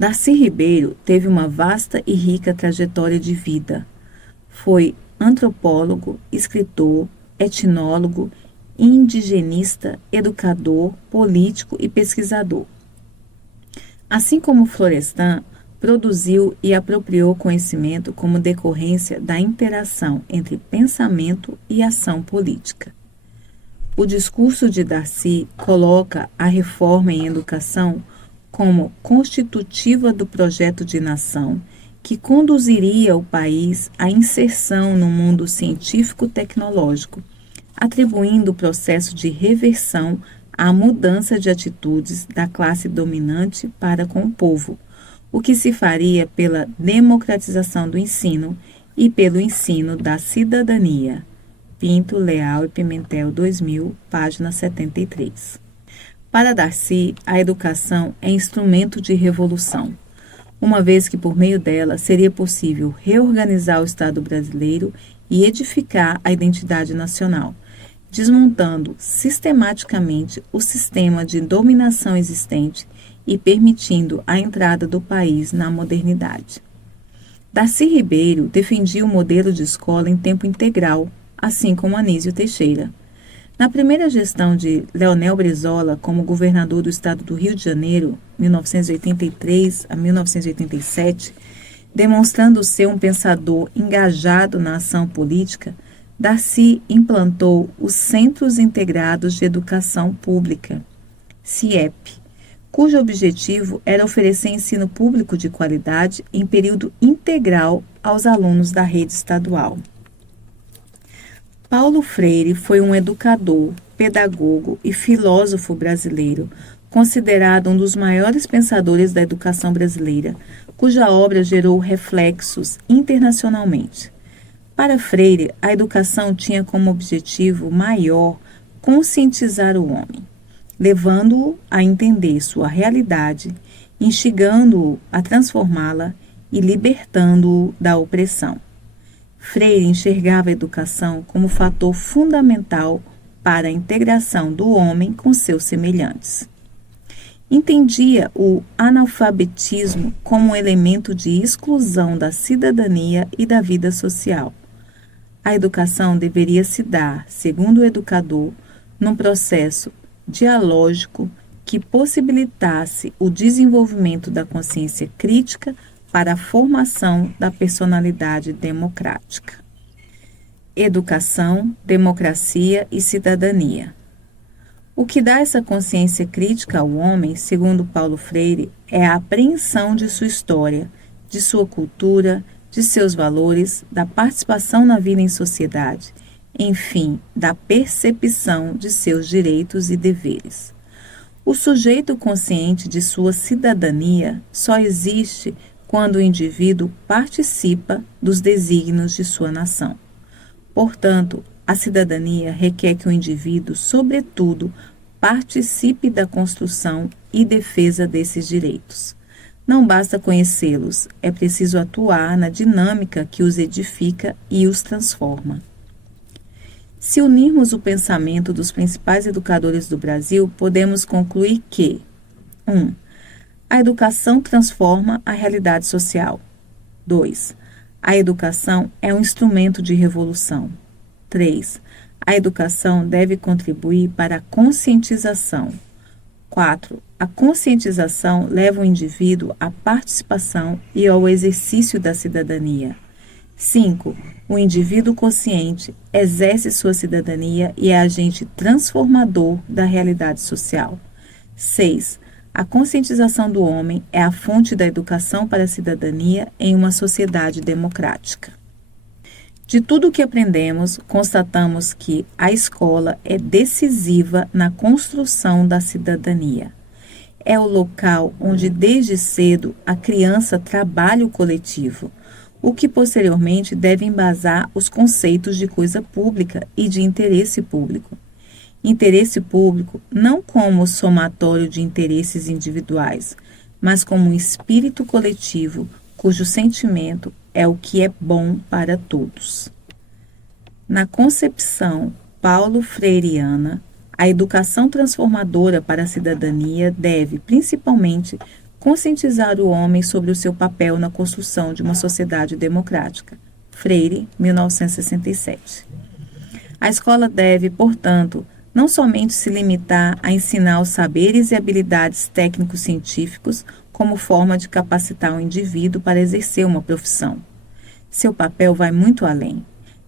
Darcy Ribeiro teve uma vasta e rica trajetória de vida. Foi antropólogo, escritor, etnólogo, indigenista, educador, político e pesquisador. Assim como Florestan, produziu e apropriou conhecimento como decorrência da interação entre pensamento e ação política. O discurso de Darcy coloca a reforma em educação como constitutiva do projeto de nação que conduziria o país à inserção no mundo científico-tecnológico, atribuindo o processo de reversão à mudança de atitudes da classe dominante para com o povo, o que se faria pela democratização do ensino e pelo ensino da cidadania. Pinto, Leal e Pimentel, 2000, página 73. Para Darcy, a educação é instrumento de revolução, uma vez que por meio dela seria possível reorganizar o Estado brasileiro e edificar a identidade nacional, desmontando sistematicamente o sistema de dominação existente e permitindo a entrada do país na modernidade. Darcy Ribeiro defendia o modelo de escola em tempo integral, assim como Anísio Teixeira. Na primeira gestão de Leonel Brizola como governador do estado do Rio de Janeiro, 1983 a 1987, demonstrando ser um pensador engajado na ação política, Darcy implantou os Centros Integrados de Educação Pública, CIEP, cujo objetivo era oferecer ensino público de qualidade em período integral aos alunos da rede estadual. Paulo Freire foi um educador, pedagogo e filósofo brasileiro, considerado um dos maiores pensadores da educação brasileira, cuja obra gerou reflexos internacionalmente. Para Freire, a educação tinha como objetivo maior conscientizar o homem, levando-o a entender sua realidade, instigando-o a transformá-la e libertando-o da opressão. Freire enxergava a educação como fator fundamental para a integração do homem com seus semelhantes. Entendia o analfabetismo como um elemento de exclusão da cidadania e da vida social. A educação deveria se dar, segundo o educador, num processo dialógico que possibilitasse o desenvolvimento da consciência crítica para a formação da personalidade democrática. Educação, democracia e cidadania. O que dá essa consciência crítica ao homem, segundo Paulo Freire, é a apreensão de sua história, de sua cultura, de seus valores, da participação na vida em sociedade, enfim, da percepção de seus direitos e deveres. O sujeito consciente de sua cidadania só existe quando o indivíduo participa dos desígnios de sua nação. Portanto, a cidadania requer que o indivíduo, sobretudo, participe da construção e defesa desses direitos. Não basta conhecê-los, é preciso atuar na dinâmica que os edifica e os transforma. Se unirmos o pensamento dos principais educadores do Brasil, podemos concluir que 1. A educação transforma a realidade social. 2. A educação é um instrumento de revolução. 3. A educação deve contribuir para a conscientização. 4. A conscientização leva o indivíduo à participação e ao exercício da cidadania. 5. O indivíduo consciente exerce sua cidadania e é agente transformador da realidade social. 6. A conscientização do homem é a fonte da educação para a cidadania em uma sociedade democrática. De tudo o que aprendemos, constatamos que a escola é decisiva na construção da cidadania. É o local onde desde cedo a criança trabalha o coletivo, o que posteriormente deve embasar os conceitos de coisa pública e de interesse público. Interesse público não como somatório de interesses individuais, mas como um espírito coletivo cujo sentimento é o que é bom para todos. Na concepção paulo-freireana, a educação transformadora para a cidadania deve, principalmente, Conscientizar o homem sobre o seu papel na construção de uma sociedade democrática. Freire, 1967. A escola deve, portanto, não somente se limitar a ensinar os saberes e habilidades técnico-científicos como forma de capacitar o indivíduo para exercer uma profissão. Seu papel vai muito além.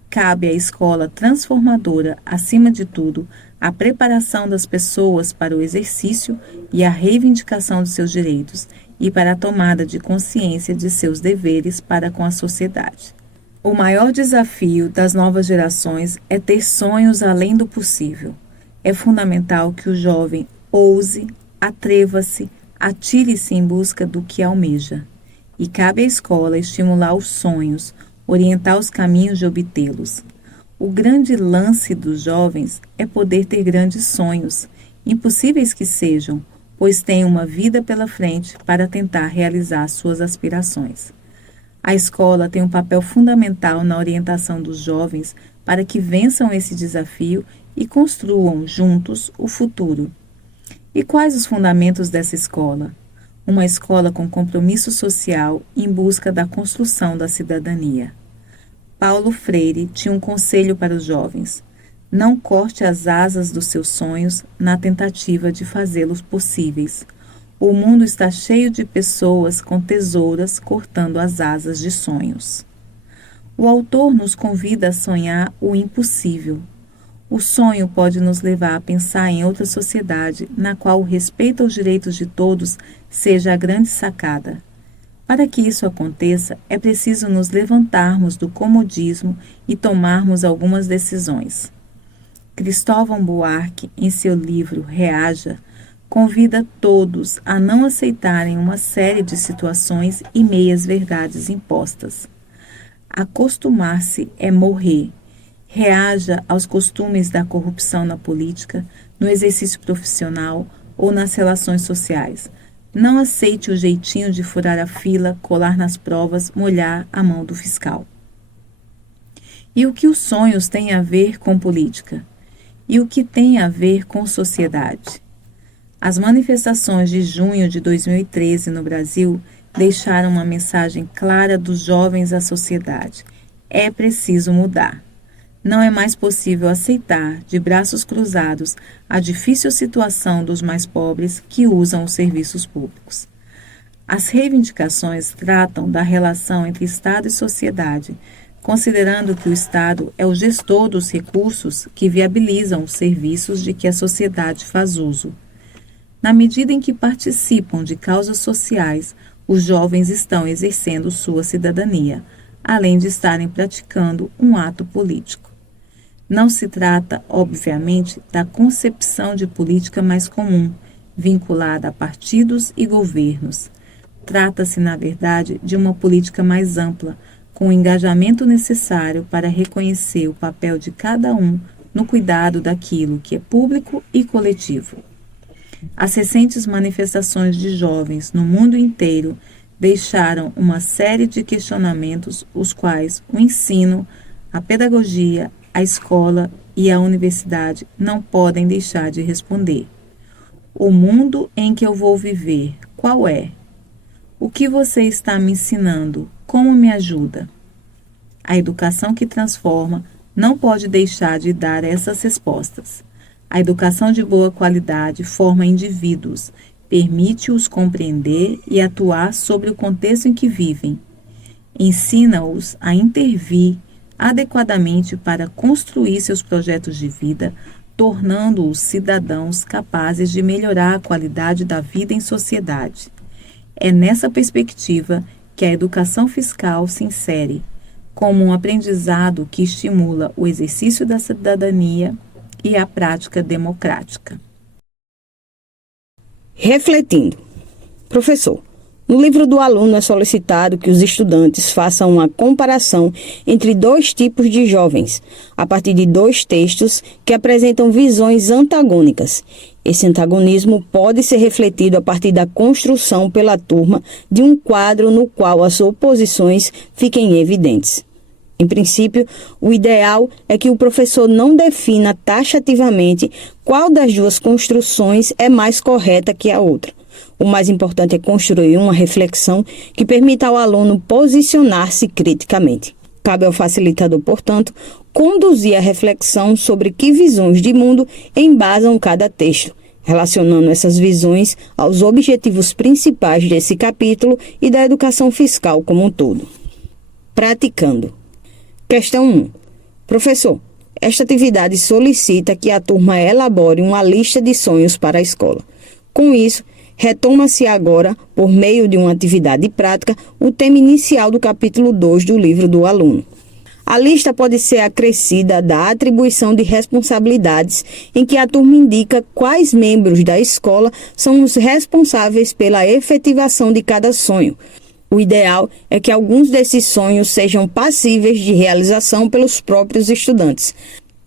Cabe à escola transformadora, acima de tudo, a preparação das pessoas para o exercício e a reivindicação de seus direitos e para a tomada de consciência de seus deveres para com a sociedade. O maior desafio das novas gerações é ter sonhos além do possível. É fundamental que o jovem ouse, atreva-se, atire-se em busca do que almeja. E cabe à escola estimular os sonhos, orientar os caminhos de obtê-los. O grande lance dos jovens é poder ter grandes sonhos, impossíveis que sejam, pois têm uma vida pela frente para tentar realizar suas aspirações. A escola tem um papel fundamental na orientação dos jovens para que vençam esse desafio e construam juntos o futuro. E quais os fundamentos dessa escola? Uma escola com compromisso social em busca da construção da cidadania. Paulo Freire tinha um conselho para os jovens: não corte as asas dos seus sonhos na tentativa de fazê-los possíveis. O mundo está cheio de pessoas com tesouras cortando as asas de sonhos. O autor nos convida a sonhar o impossível. O sonho pode nos levar a pensar em outra sociedade na qual o respeito aos direitos de todos seja a grande sacada. Para que isso aconteça, é preciso nos levantarmos do comodismo e tomarmos algumas decisões. Cristóvão Buarque, em seu livro Reaja, convida todos a não aceitarem uma série de situações e meias-verdades impostas. Acostumar-se é morrer. Reaja aos costumes da corrupção na política, no exercício profissional ou nas relações sociais. Não aceite o jeitinho de furar a fila, colar nas provas, molhar a mão do fiscal. E o que os sonhos têm a ver com política? E o que tem a ver com sociedade? As manifestações de junho de 2013 no Brasil deixaram uma mensagem clara dos jovens à sociedade. É preciso mudar. Não é mais possível aceitar, de braços cruzados, a difícil situação dos mais pobres que usam os serviços públicos. As reivindicações tratam da relação entre Estado e sociedade, considerando que o Estado é o gestor dos recursos que viabilizam os serviços de que a sociedade faz uso. Na medida em que participam de causas sociais, os jovens estão exercendo sua cidadania, além de estarem praticando um ato político. Não se trata, obviamente, da concepção de política mais comum, vinculada a partidos e governos. Trata-se, na verdade, de uma política mais ampla, com o engajamento necessário para reconhecer o papel de cada um no cuidado daquilo que é público e coletivo. As recentes manifestações de jovens no mundo inteiro deixaram uma série de questionamentos, os quais o ensino, a pedagogia, a escola e a universidade não podem deixar de responder. O mundo em que eu vou viver, qual é? O que você está me ensinando? Como me ajuda? A educação que transforma não pode deixar de dar essas respostas. A educação de boa qualidade forma indivíduos, permite-os compreender e atuar sobre o contexto em que vivem. Ensina-os a intervir adequadamente para construir seus projetos de vida, tornando-os cidadãos capazes de melhorar a qualidade da vida em sociedade. É nessa perspectiva que a educação fiscal se insere, como um aprendizado que estimula o exercício da cidadania e a prática democrática. Refletindo. Professor, no livro do aluno é solicitado que os estudantes façam uma comparação entre dois tipos de jovens, a partir de dois textos que apresentam visões antagônicas. Esse antagonismo pode ser refletido a partir da construção pela turma de um quadro no qual as oposições fiquem evidentes. Em princípio, o ideal é que o professor não defina taxativamente qual das duas construções é mais correta que a outra. O mais importante é construir uma reflexão que permita ao aluno posicionar-se criticamente. Cabe ao facilitador, portanto, conduzir a reflexão sobre que visões de mundo embasam cada texto, relacionando essas visões aos objetivos principais desse capítulo e da educação fiscal como um todo. Praticando. Questão 1. Professor, esta atividade solicita que a turma elabore uma lista de sonhos para a escola. Com isso, retoma-se agora, por meio de uma atividade prática, o tema inicial do capítulo 2 do livro do aluno. A lista pode ser acrescida da atribuição de responsabilidades, em que a turma indica quais membros da escola são os responsáveis pela efetivação de cada sonho. O ideal é que alguns desses sonhos sejam passíveis de realização pelos próprios estudantes.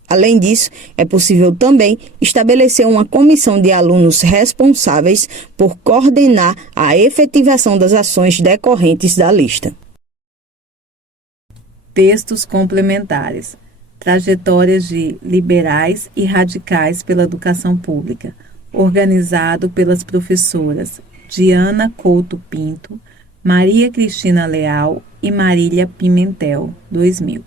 Além disso, é possível também estabelecer uma comissão de alunos responsáveis por coordenar a efetivação das ações decorrentes da lista. Textos complementares. Trajetórias de liberais e radicais pela educação pública, organizado pelas professoras Diana Couto Pinto, Maria Cristina Leal e Marília Pimentel, 2000.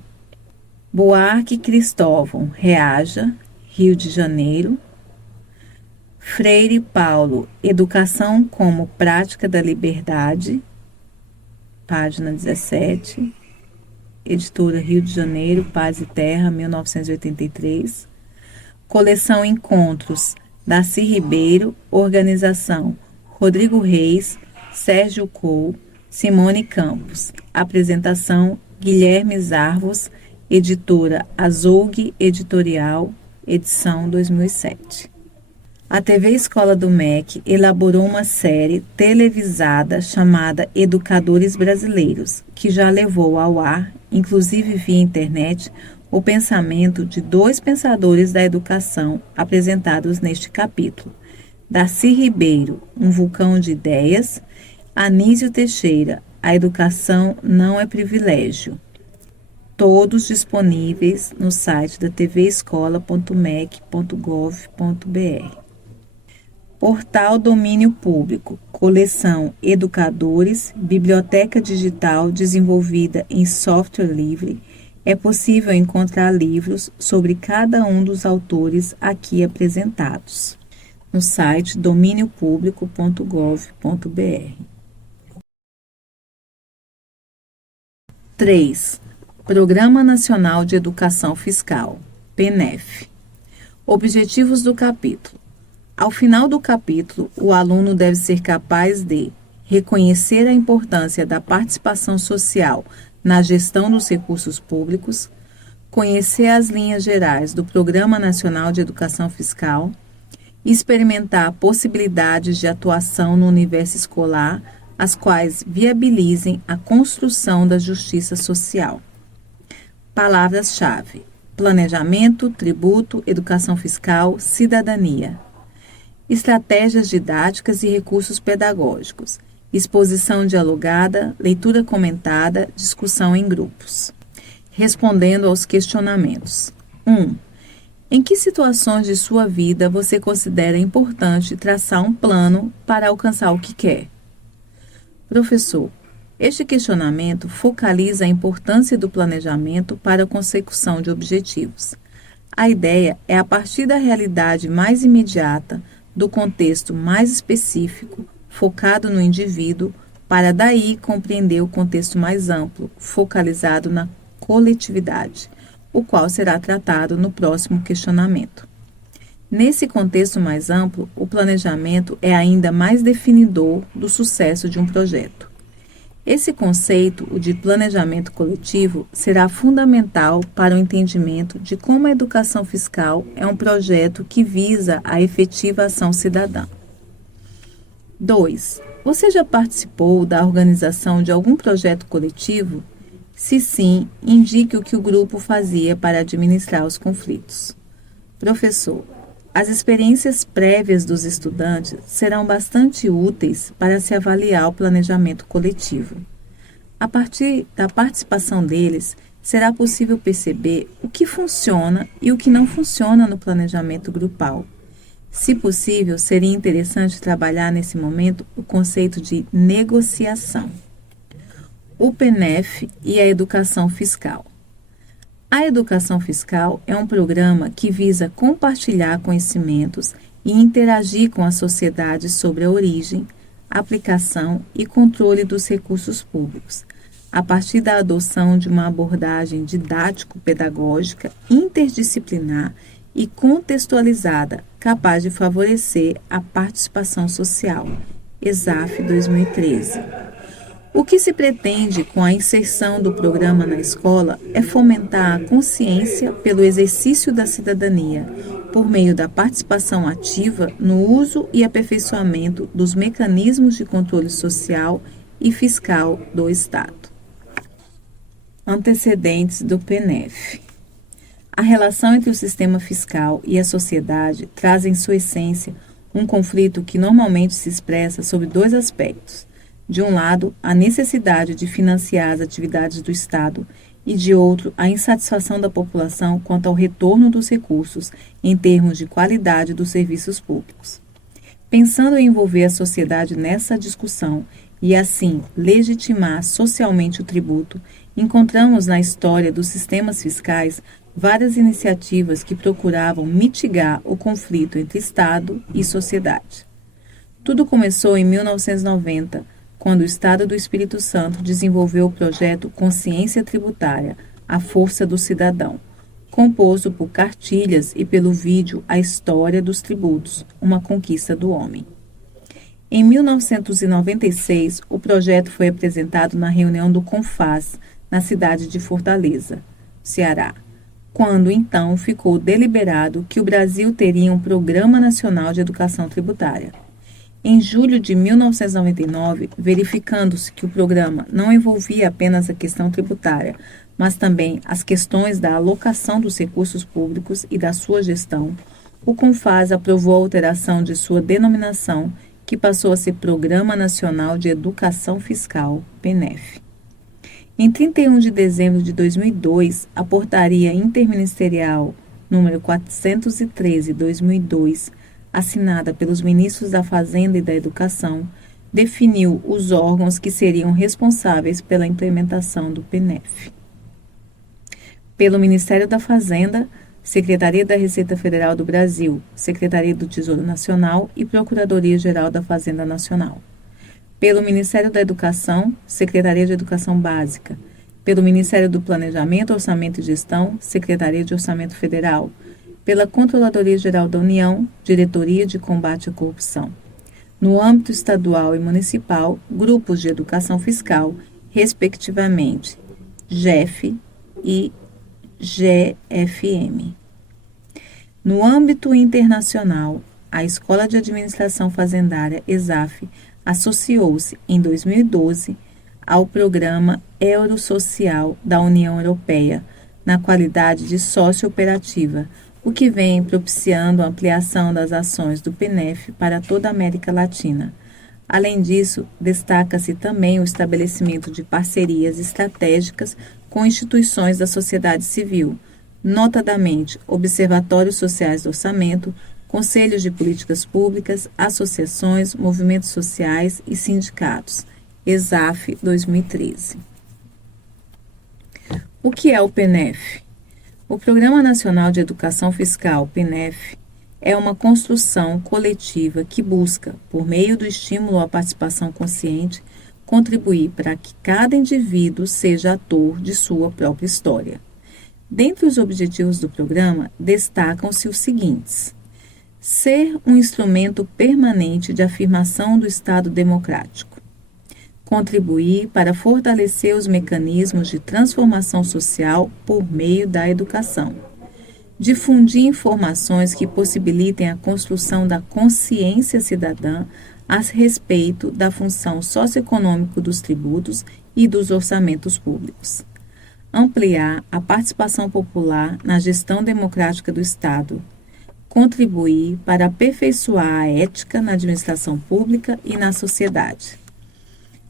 Buarque Cristóvão, Reaja, Rio de Janeiro. Freire Paulo, Educação como Prática da Liberdade, página 17. Editora Rio de Janeiro, Paz e Terra, 1983. Coleção Encontros, Darcy Ribeiro, Organização Rodrigo Reis, Sérgio Cou, Simone Campos. Apresentação Guilherme Zarvos, Editora Azougue Editorial, edição 2007. A TV Escola do MEC elaborou uma série televisada chamada Educadores Brasileiros, que já levou ao ar, inclusive via internet, o pensamento de 2 pensadores da educação apresentados neste capítulo: Darcy Ribeiro, Um Vulcão de Ideias; Anísio Teixeira, A Educação Não é Privilégio. Todos disponíveis no site da tvescola.mec.gov.br. Portal Domínio Público, coleção Educadores, biblioteca digital desenvolvida em software livre. É possível encontrar livros sobre cada um dos autores aqui apresentados no site dominiopublico.gov.br. 3. Programa Nacional de Educação Fiscal, PNEF. Objetivos do capítulo. Ao final do capítulo, o aluno deve ser capaz de reconhecer a importância da participação social na gestão dos recursos públicos, conhecer as linhas gerais do Programa Nacional de Educação Fiscal, experimentar possibilidades de atuação no universo escolar, as quais viabilizem a construção da justiça social. Palavras-chave: planejamento, tributo, educação fiscal, cidadania. Estratégias didáticas e recursos pedagógicos. Exposição dialogada, leitura comentada, discussão em grupos. Respondendo aos questionamentos. 1. Em que situações de sua vida você considera importante traçar um plano para alcançar o que quer? Professor, este questionamento focaliza a importância do planejamento para a consecução de objetivos. A ideia é, a partir da realidade mais imediata, do contexto mais específico, focado no indivíduo, para daí compreender o contexto mais amplo, focalizado na coletividade, o qual será tratado no próximo questionamento. Nesse contexto mais amplo, o planejamento é ainda mais definidor do sucesso de um projeto. Esse conceito, o de planejamento coletivo, será fundamental para o entendimento de como a educação fiscal é um projeto que visa a efetiva ação cidadã. 2. Você já participou da organização de algum projeto coletivo? Se sim, indique o que o grupo fazia para administrar os conflitos. Professor, as experiências prévias dos estudantes serão bastante úteis para se avaliar o planejamento coletivo. A partir da participação deles, será possível perceber o que funciona e o que não funciona no planejamento grupal. Se possível, seria interessante trabalhar nesse momento o conceito de negociação. O PNEF e a educação fiscal. A educação fiscal é um programa que visa compartilhar conhecimentos e interagir com a sociedade sobre a origem, aplicação e controle dos recursos públicos, a partir da adoção de uma abordagem didático-pedagógica interdisciplinar e contextualizada, capaz de favorecer a participação social. ESAF 2013. O que se pretende com a inserção do programa na escola é fomentar a consciência pelo exercício da cidadania, por meio da participação ativa no uso e aperfeiçoamento dos mecanismos de controle social e fiscal do Estado. Antecedentes do PNEF. A relação entre o sistema fiscal e a sociedade traz em sua essência um conflito que normalmente se expressa sobre dois aspectos. De um lado, a necessidade de financiar as atividades do Estado e, de outro, a insatisfação da população quanto ao retorno dos recursos em termos de qualidade dos serviços públicos. Pensando em envolver a sociedade nessa discussão e, assim, legitimar socialmente o tributo, encontramos na história dos sistemas fiscais várias iniciativas que procuravam mitigar o conflito entre Estado e sociedade. Tudo começou em 1990, quando o Estado do Espírito Santo desenvolveu o projeto Consciência Tributária, a Força do Cidadão, composto por cartilhas e pelo vídeo A História dos Tributos, uma conquista do homem. Em 1996, o projeto foi apresentado na reunião do CONFAS, na cidade de Fortaleza, Ceará, quando então ficou deliberado que o Brasil teria um Programa Nacional de Educação Tributária. Em julho de 1999, verificando-se que o programa não envolvia apenas a questão tributária, mas também as questões da alocação dos recursos públicos e da sua gestão, o CONFAS aprovou a alteração de sua denominação, que passou a ser Programa Nacional de Educação Fiscal, PNEF. Em 31 de dezembro de 2002, a Portaria Interministerial número 413/2002, assinada pelos ministros da Fazenda e da Educação, definiu os órgãos que seriam responsáveis pela implementação do PNEF. Pelo Ministério da Fazenda, Secretaria da Receita Federal do Brasil, Secretaria do Tesouro Nacional e Procuradoria-Geral da Fazenda Nacional. Pelo Ministério da Educação, Secretaria de Educação Básica. Pelo Ministério do Planejamento, Orçamento e Gestão, Secretaria de Orçamento Federal. Pela Controladoria-Geral da União, Diretoria de Combate à Corrupção. No âmbito estadual e municipal, grupos de educação fiscal, respectivamente, GEF e GFM. No âmbito internacional, a Escola de Administração Fazendária, ESAF, associou-se, em 2012, ao Programa Eurosocial da União Europeia, na qualidade de sócio operativa, o que vem propiciando a ampliação das ações do PNEF para toda a América Latina. Além disso, destaca-se também o estabelecimento de parcerias estratégicas com instituições da sociedade civil, notadamente observatórios sociais do orçamento, conselhos de políticas públicas, associações, movimentos sociais e sindicatos. ESAF 2013. O que é o PNEF? O Programa Nacional de Educação Fiscal, PNEF, é uma construção coletiva que busca, por meio do estímulo à participação consciente, contribuir para que cada indivíduo seja ator de sua própria história. Dentre os objetivos do programa, destacam-se os seguintes: ser um instrumento permanente de afirmação do Estado democrático, contribuir para fortalecer os mecanismos de transformação social por meio da educação, difundir informações que possibilitem a construção da consciência cidadã a respeito da função socioeconômica dos tributos e dos orçamentos públicos, ampliar a participação popular na gestão democrática do Estado, contribuir para aperfeiçoar a ética na administração pública e na sociedade,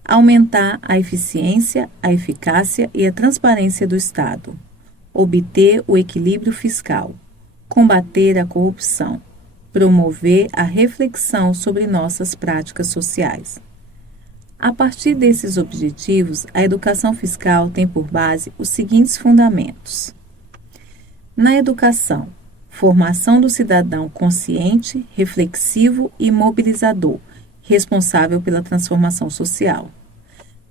aumentar a eficiência, a eficácia e a transparência do Estado, obter o equilíbrio fiscal, combater a corrupção, promover a reflexão sobre nossas práticas sociais. A partir desses objetivos, a educação fiscal tem por base os seguintes fundamentos. Na educação, formação do cidadão consciente, reflexivo e mobilizador, responsável pela transformação social.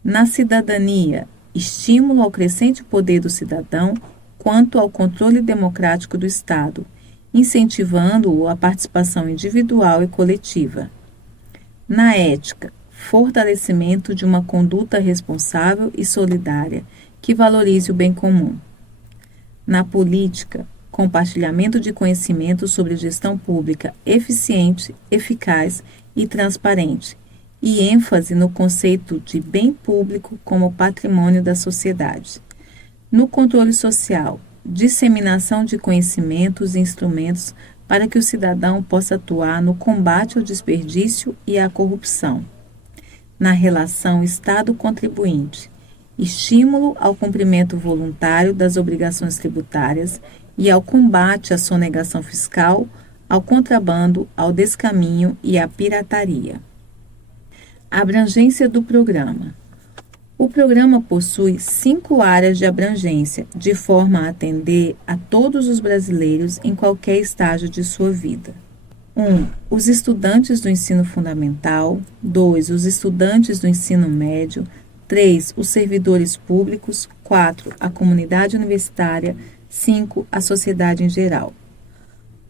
Na cidadania, estímulo ao crescente poder do cidadão quanto ao controle democrático do Estado, incentivando-o à participação individual e coletiva. Na ética, fortalecimento de uma conduta responsável e solidária que valorize o bem comum. Na política, compartilhamento de conhecimentos sobre gestão pública eficiente, eficaz e transparente, e ênfase no conceito de bem público como patrimônio da sociedade. No controle social, disseminação de conhecimentos e instrumentos para que o cidadão possa atuar no combate ao desperdício e à corrupção. Na relação Estado-contribuinte, estímulo ao cumprimento voluntário das obrigações tributárias e ao combate à sonegação fiscal, ao contrabando, ao descaminho e à pirataria. Abrangência do programa. O programa possui 5 áreas de abrangência, de forma a atender a todos os brasileiros em qualquer estágio de sua vida. 1. Os estudantes do ensino fundamental. 2. Os estudantes do ensino médio. 3. Os servidores públicos. 4. A comunidade universitária. 5. A sociedade em geral.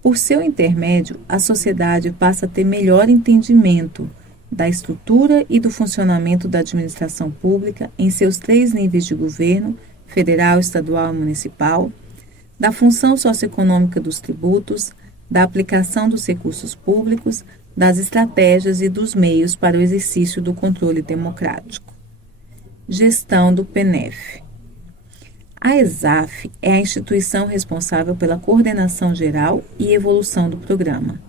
Por seu intermédio, a sociedade passa a ter melhor entendimento da estrutura e do funcionamento da administração pública em seus 3 níveis de governo, federal, estadual e municipal, da função socioeconômica dos tributos, da aplicação dos recursos públicos, das estratégias e dos meios para o exercício do controle democrático. Gestão do PNEF. A ESAF é a instituição responsável pela coordenação geral e evolução do programa.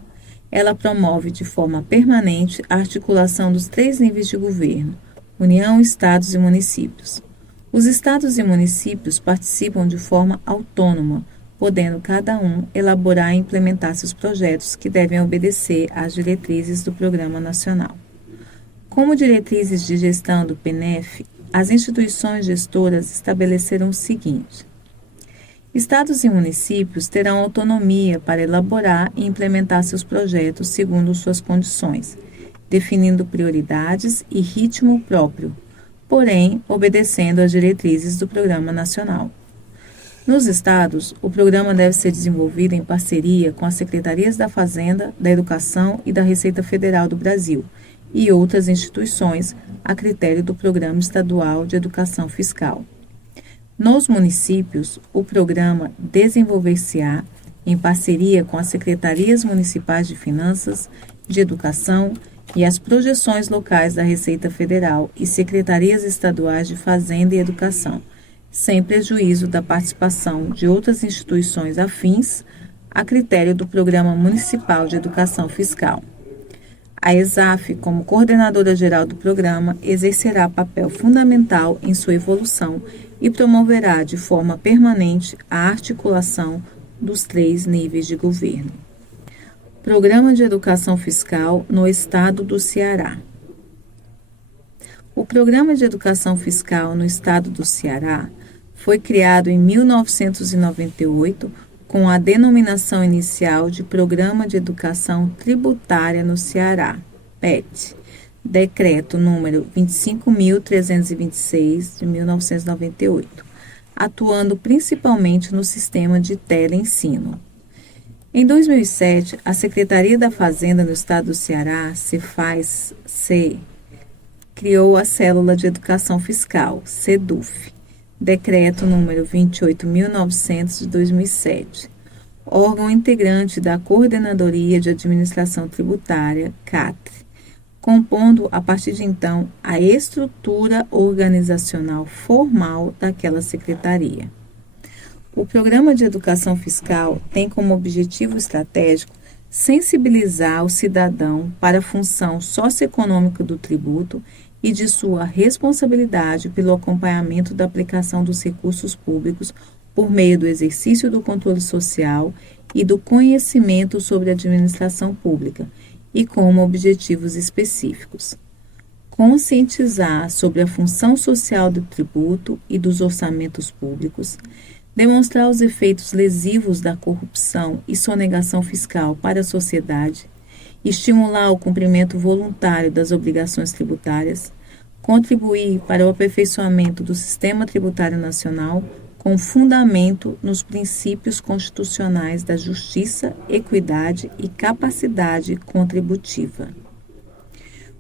Ela promove de forma permanente a articulação dos 3 níveis de governo, União, Estados e municípios. Os estados e municípios participam de forma autônoma, podendo cada um elaborar e implementar seus projetos que devem obedecer às diretrizes do Programa Nacional. Como diretrizes de gestão do PNEF, as instituições gestoras estabeleceram o seguinte: estados e municípios terão autonomia para elaborar e implementar seus projetos segundo suas condições, definindo prioridades e ritmo próprio, porém obedecendo às diretrizes do Programa Nacional. Nos estados, o programa deve ser desenvolvido em parceria com as Secretarias da Fazenda, da Educação e da Receita Federal do Brasil e outras instituições, a critério do Programa Estadual de Educação Fiscal. Nos municípios, o programa desenvolver-se-á em parceria com as Secretarias Municipais de Finanças, de Educação e as projeções locais da Receita Federal e Secretarias Estaduais de Fazenda e Educação, sem prejuízo da participação de outras instituições afins, a critério do Programa Municipal de Educação Fiscal. A ESAF, como coordenadora geral do programa, exercerá papel fundamental em sua evolução e promoverá de forma permanente a articulação dos 3 níveis de governo. Programa de Educação Fiscal no Estado do Ceará. O Programa de Educação Fiscal no Estado do Ceará foi criado em 1998 com a denominação inicial de Programa de Educação Tributária no Ceará, PET, Decreto número 25.326, de 1998, atuando principalmente no sistema de teleensino. Em 2007, a Secretaria da Fazenda no Estado do Ceará, Cefaz-C, criou a Célula de Educação Fiscal, CEDUF, Decreto número 28.900 de 2007, órgão integrante da Coordenadoria de Administração Tributária, CATRI, compondo, a partir de então, a estrutura organizacional formal daquela secretaria. O Programa de Educação Fiscal tem como objetivo estratégico sensibilizar o cidadão para a função socioeconômica do tributo e de sua responsabilidade pelo acompanhamento da aplicação dos recursos públicos por meio do exercício do controle social e do conhecimento sobre a administração pública e como objetivos específicos. Conscientizar sobre a função social do tributo e dos orçamentos públicos, demonstrar os efeitos lesivos da corrupção e sonegação fiscal para a sociedade, estimular o cumprimento voluntário das obrigações tributárias, contribuir para o aperfeiçoamento do sistema tributário nacional com fundamento nos princípios constitucionais da justiça, equidade e capacidade contributiva.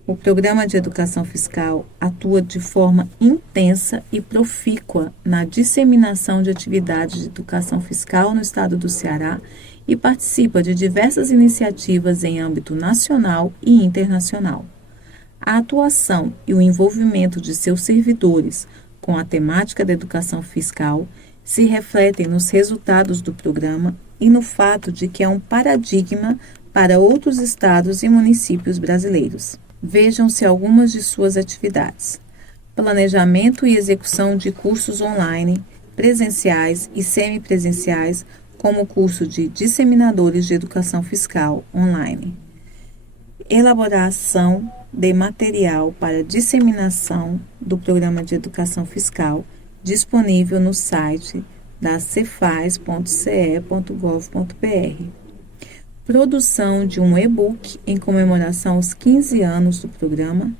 O Programa de Educação Fiscal atua de forma intensa e profícua na disseminação de atividades de educação fiscal no estado do Ceará e participa de diversas iniciativas em âmbito nacional e internacional. A atuação e o envolvimento de seus servidores com a temática da educação fiscal se refletem nos resultados do programa e no fato de que é um paradigma para outros estados e municípios brasileiros. Vejam-se algumas de suas atividades: planejamento e execução de cursos online, presenciais e semipresenciais, como o curso de Disseminadores de Educação Fiscal online. Elaboração de material para disseminação do Programa de Educação Fiscal, disponível no site da cefaz.ce.gov.br. Produção de um e-book em comemoração aos 15 anos do programa,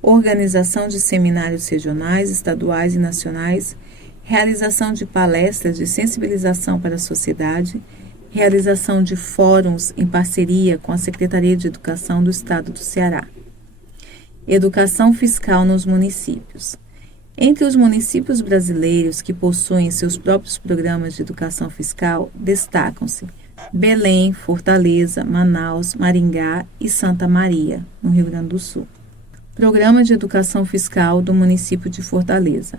organização de seminários regionais, estaduais e nacionais, realização de palestras de sensibilização para a sociedade, realização de fóruns em parceria com a Secretaria de Educação do Estado do Ceará. Educação fiscal nos municípios. Entre os municípios brasileiros que possuem seus próprios programas de educação fiscal, destacam-se Belém, Fortaleza, Manaus, Maringá e Santa Maria, no Rio Grande do Sul. Programa de Educação Fiscal do município de Fortaleza.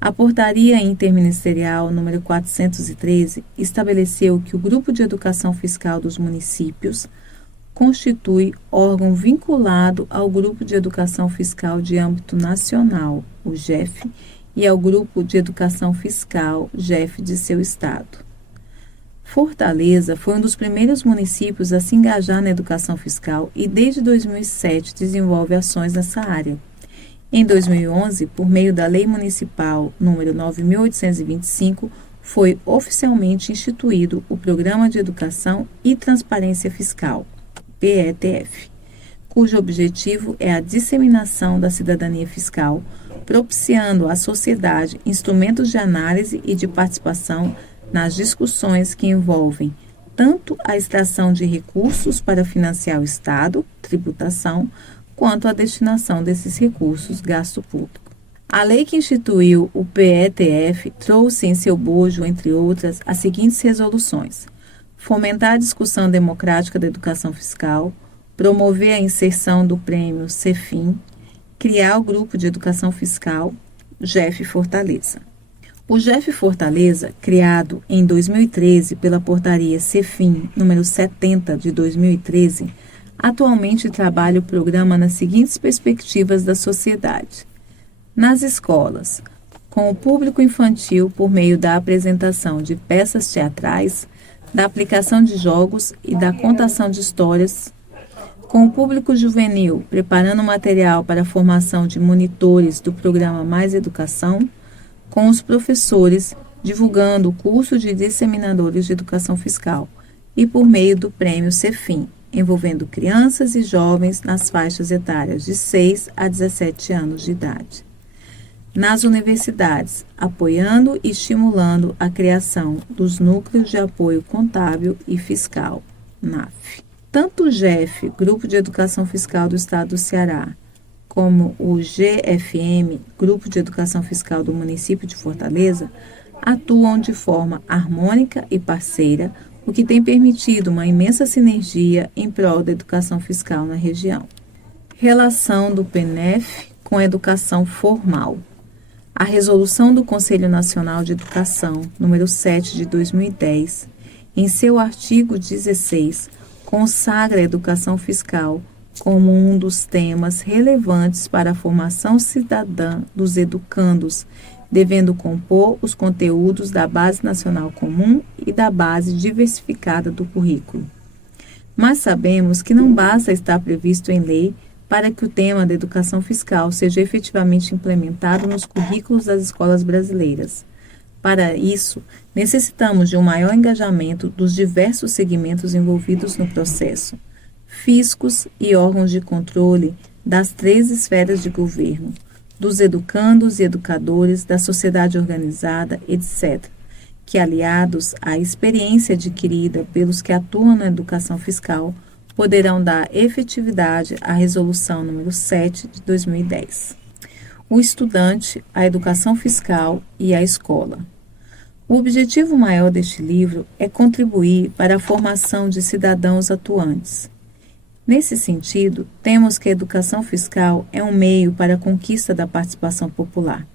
A Portaria Interministerial número 413 estabeleceu que o Grupo de Educação Fiscal dos Municípios constitui órgão vinculado ao Grupo de Educação Fiscal de âmbito nacional, o GEF, e ao Grupo de Educação Fiscal, GEF, de seu estado. Fortaleza foi um dos primeiros municípios a se engajar na educação fiscal e desde 2007 desenvolve ações nessa área. Em 2011, por meio da Lei Municipal número 9.825, foi oficialmente instituído o Programa de Educação e Transparência Fiscal, PETF, cujo objetivo é a disseminação da cidadania fiscal, propiciando à sociedade instrumentos de análise e de participação nas discussões que envolvem tanto a extração de recursos para financiar o Estado, tributação, quanto a destinação desses recursos, gasto público. A lei que instituiu o PETF trouxe em seu bojo, entre outras, as seguintes resoluções: fomentar a discussão democrática da educação fiscal, promover a inserção do prêmio CEFIM, criar o Grupo de Educação Fiscal, GEF Fortaleza. O GEF Fortaleza, criado em 2013 pela Portaria CEFIM número 70 de 2013, atualmente trabalha o programa nas seguintes perspectivas da sociedade: nas escolas, com o público infantil por meio da apresentação de peças teatrais, da aplicação de jogos e da contação de histórias; com o público juvenil, preparando material para a formação de monitores do programa Mais Educação; com os professores, divulgando o curso de disseminadores de educação fiscal, e por meio do prêmio CEFIM, envolvendo crianças e jovens nas faixas etárias de 6 a 17 anos de idade. Nas universidades, apoiando e estimulando a criação dos Núcleos de Apoio Contábil e Fiscal, NAF. Tanto o GEF, Grupo de Educação Fiscal do Estado do Ceará, como o GFM, Grupo de Educação Fiscal do município de Fortaleza, atuam de forma harmônica e parceira, o que tem permitido uma imensa sinergia em prol da educação fiscal na região. Relação do PENEF com a educação formal. A resolução do Conselho Nacional de Educação, número 7 de 2010, em seu artigo 16, consagra a educação fiscal como um dos temas relevantes para a formação cidadã dos educandos, devendo compor os conteúdos da Base Nacional Comum e da base diversificada do currículo. Mas sabemos que não basta estar previsto em lei para que o tema da educação fiscal seja efetivamente implementado nos currículos das escolas brasileiras. Para isso, necessitamos de um maior engajamento dos diversos segmentos envolvidos no processo, fiscos e órgãos de controle das 3 esferas de governo, dos educandos e educadores, da sociedade organizada, etc., que, aliados à experiência adquirida pelos que atuam na educação fiscal, poderão dar efetividade à Resolução número 7 de 2010. O estudante, a educação fiscal e a escola. O objetivo maior deste livro é contribuir para a formação de cidadãos atuantes. Nesse sentido, temos que a educação fiscal é um meio para a conquista da participação popular.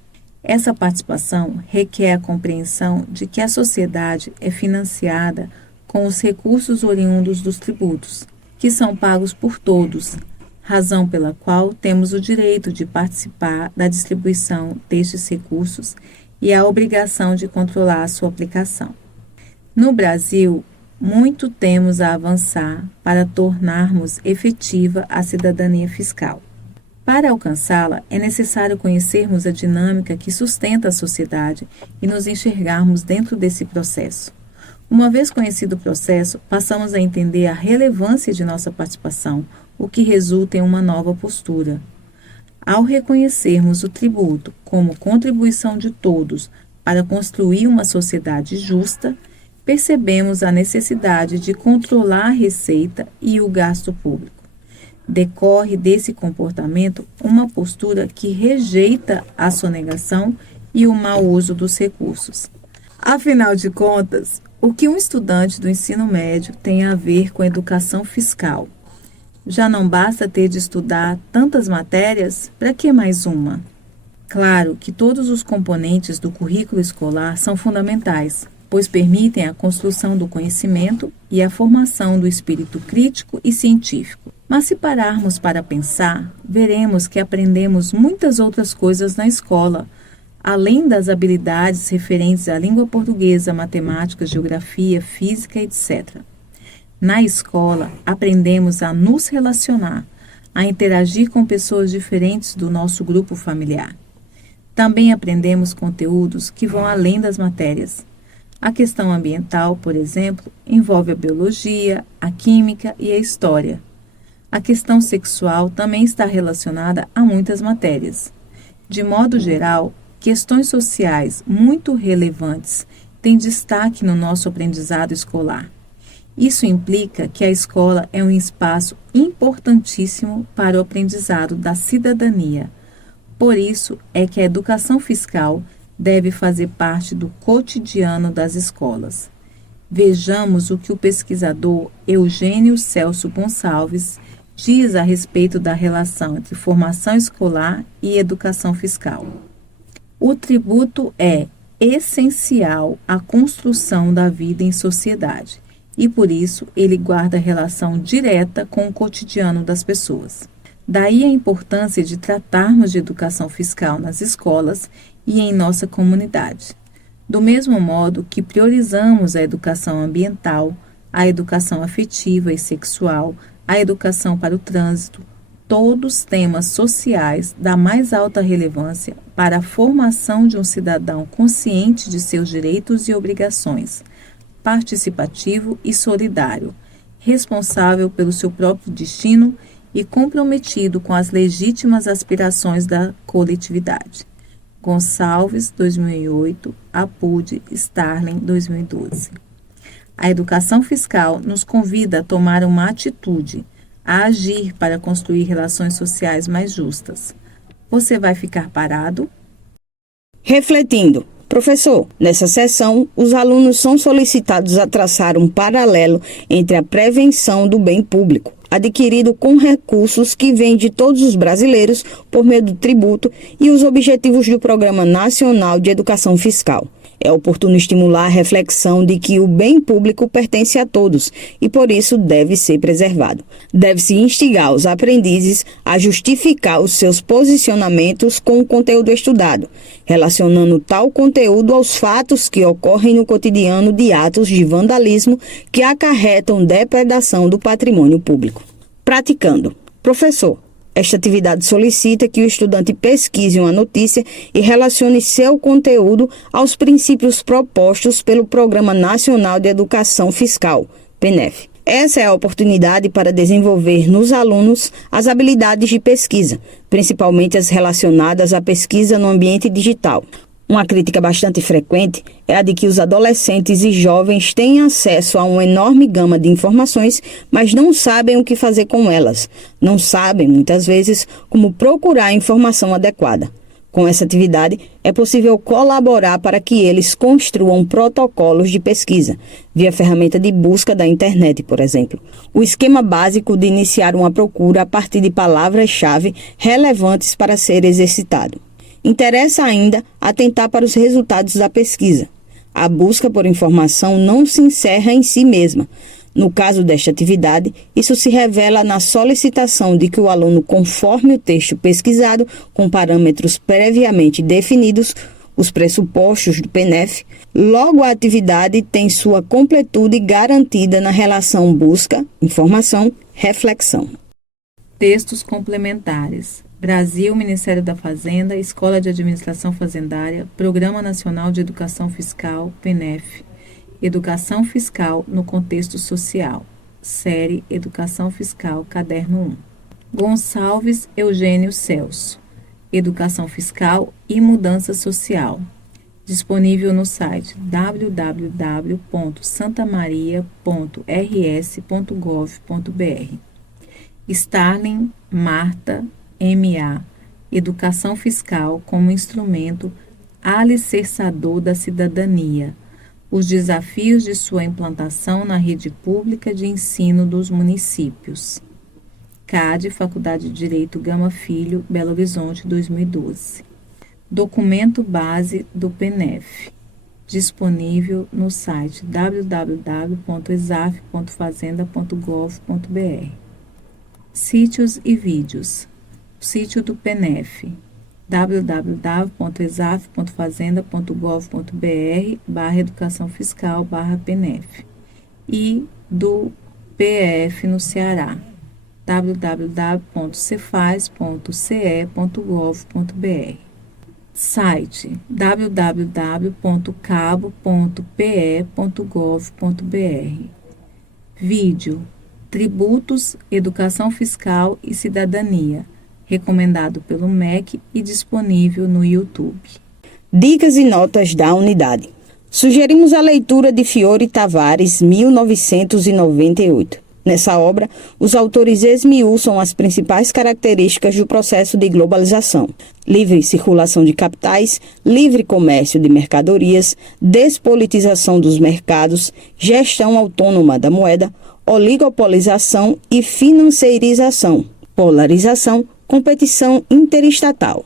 Essa participação requer a compreensão de que a sociedade é financiada com os recursos oriundos dos tributos, que são pagos por todos, razão pela qual temos o direito de participar da distribuição destes recursos e a obrigação de controlar a sua aplicação. No Brasil, muito temos a avançar para tornarmos efetiva a cidadania fiscal. Para alcançá-la, é necessário conhecermos a dinâmica que sustenta a sociedade e nos enxergarmos dentro desse processo. Uma vez conhecido o processo, passamos a entender a relevância de nossa participação, o que resulta em uma nova postura. Ao reconhecermos o tributo como contribuição de todos para construir uma sociedade justa, percebemos a necessidade de controlar a receita e o gasto público. Decorre desse comportamento uma postura que rejeita a sonegação e o mau uso dos recursos. Afinal de contas, o que um estudante do ensino médio tem a ver com a educação fiscal? Já não basta ter de estudar tantas matérias? Para que mais uma? Claro que todos os componentes do currículo escolar são fundamentais, pois permitem a construção do conhecimento e a formação do espírito crítico e científico. Mas se pararmos para pensar, veremos que aprendemos muitas outras coisas na escola, além das habilidades referentes à língua portuguesa, matemática, geografia, física, etc. Na escola, aprendemos a nos relacionar, a interagir com pessoas diferentes do nosso grupo familiar. Também aprendemos conteúdos que vão além das matérias. A questão ambiental, por exemplo, envolve a biologia, a química e a história. A questão sexual também está relacionada a muitas matérias. De modo geral, questões sociais muito relevantes têm destaque no nosso aprendizado escolar. Isso implica que a escola é um espaço importantíssimo para o aprendizado da cidadania. Por isso é que a educação fiscal deve fazer parte do cotidiano das escolas. Vejamos o que o pesquisador Eugênio Celso Gonçalves diz a respeito da relação entre formação escolar e educação fiscal. O tributo é essencial à construção da vida em sociedade e, por isso, ele guarda relação direta com o cotidiano das pessoas. Daí a importância de tratarmos de educação fiscal nas escolas e em nossa comunidade. Do mesmo modo que priorizamos a educação ambiental, a educação afetiva e sexual, a educação para o trânsito, todos temas sociais da mais alta relevância para a formação de um cidadão consciente de seus direitos e obrigações, participativo e solidário, responsável pelo seu próprio destino e comprometido com as legítimas aspirações da coletividade. Gonçalves, 2008, Apud, Starling, 2012. A educação fiscal nos convida a tomar uma atitude, a agir para construir relações sociais mais justas. Você vai ficar parado? Refletindo. Professor, nessa sessão, os alunos são solicitados a traçar um paralelo entre a prevenção do bem público, adquirido com recursos que vêm de todos os brasileiros por meio do tributo, e os objetivos do Programa Nacional de Educação Fiscal. É oportuno estimular a reflexão de que o bem público pertence a todos e, por isso, deve ser preservado. Deve-se instigar os aprendizes a justificar os seus posicionamentos com o conteúdo estudado, relacionando tal conteúdo aos fatos que ocorrem no cotidiano de atos de vandalismo que acarretam depredação do patrimônio público. Praticando. Professor, esta atividade solicita que o estudante pesquise uma notícia e relacione seu conteúdo aos princípios propostos pelo Programa Nacional de Educação Fiscal, PNEF. Essa é a oportunidade para desenvolver nos alunos as habilidades de pesquisa, principalmente as relacionadas à pesquisa no ambiente digital. Uma crítica bastante frequente é a de que os adolescentes e jovens têm acesso a uma enorme gama de informações, mas não sabem o que fazer com elas. Não sabem, muitas vezes, como procurar a informação adequada. Com essa atividade, é possível colaborar para que eles construam protocolos de pesquisa, via ferramenta de busca da internet, por exemplo. O esquema básico de iniciar uma procura a partir de palavras-chave relevantes para ser exercitado. Interessa ainda atentar para os resultados da pesquisa. A busca por informação não se encerra em si mesma. No caso desta atividade, isso se revela na solicitação de que o aluno conforme o texto pesquisado, com parâmetros previamente definidos, os pressupostos do PNEF, logo a atividade tem sua completude garantida na relação busca, informação, reflexão. Textos complementares. Brasil, Ministério da Fazenda, Escola de Administração Fazendária, Programa Nacional de Educação Fiscal, PNEF. Educação Fiscal no Contexto Social. Série Educação Fiscal, Caderno 1. Gonçalves Eugênio Celso. Educação Fiscal e Mudança Social. Disponível no site www.santamaria.rs.gov.br. Starling Marta M.A. Educação Fiscal como instrumento alicerçador da cidadania. Os desafios de sua implantação na rede pública de ensino dos municípios. CAD, Faculdade de Direito Gama Filho, Belo Horizonte, 2012. Documento base do PNEF. Disponível no site www.exaf.fazenda.gov.br. Sítios e vídeos. Sítio do PNEF, www.exaf.fazenda.gov.br/educação fiscal/PNEF, e do PF no Ceará, www.cefaz.ce.gov.br. Site www.cabo.pe.gov.br. Vídeo: Tributos, Educação Fiscal e Cidadania, recomendado pelo MEC e disponível no YouTube. Dicas e notas da unidade. Sugerimos a leitura de Fiore Tavares, 1998. Nessa obra, os autores esmiuçam as principais características do processo de globalização: livre circulação de capitais, livre comércio de mercadorias, despolitização dos mercados, gestão autônoma da moeda, oligopolização e financeirização, polarização, competição interestatal.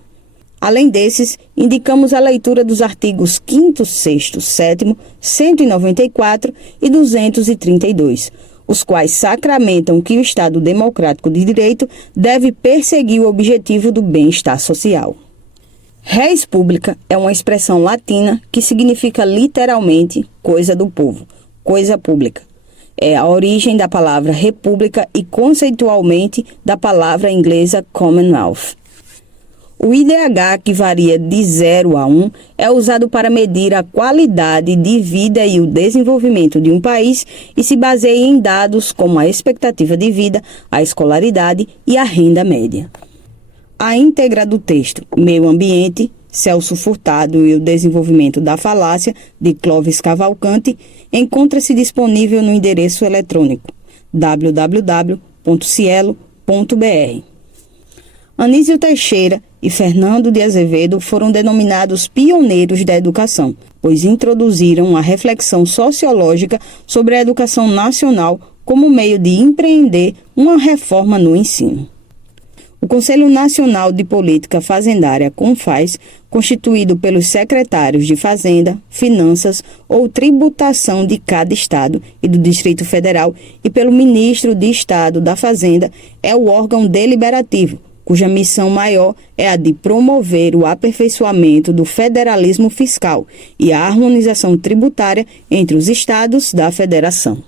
Além desses, indicamos a leitura dos artigos 5º, 6º, 7º, 194 e 232, os quais sacramentam que o Estado democrático de direito deve perseguir o objetivo do bem-estar social. Res publica é uma expressão latina que significa literalmente coisa do povo, coisa pública. É a origem da palavra república e conceitualmente da palavra inglesa Commonwealth. O IDH, que varia de 0 a 1, é usado para medir a qualidade de vida e o desenvolvimento de um país e se baseia em dados como a expectativa de vida, a escolaridade e a renda média. A íntegra do texto Meio Ambiente, Celso Furtado e o Desenvolvimento da Falácia, de Clóvis Cavalcante, encontra-se disponível no endereço eletrônico www.cielo.br. Anísio Teixeira e Fernando de Azevedo foram denominados pioneiros da educação, pois introduziram a reflexão sociológica sobre a educação nacional como meio de empreender uma reforma no ensino. O O Conselho Nacional de Política Fazendária, CONFAS, constituído pelos secretários de Fazenda, Finanças ou Tributação de cada Estado e do Distrito Federal e pelo Ministro de Estado da Fazenda, é o órgão deliberativo, cuja missão maior é a de promover o aperfeiçoamento do federalismo fiscal e a harmonização tributária entre os estados da Federação.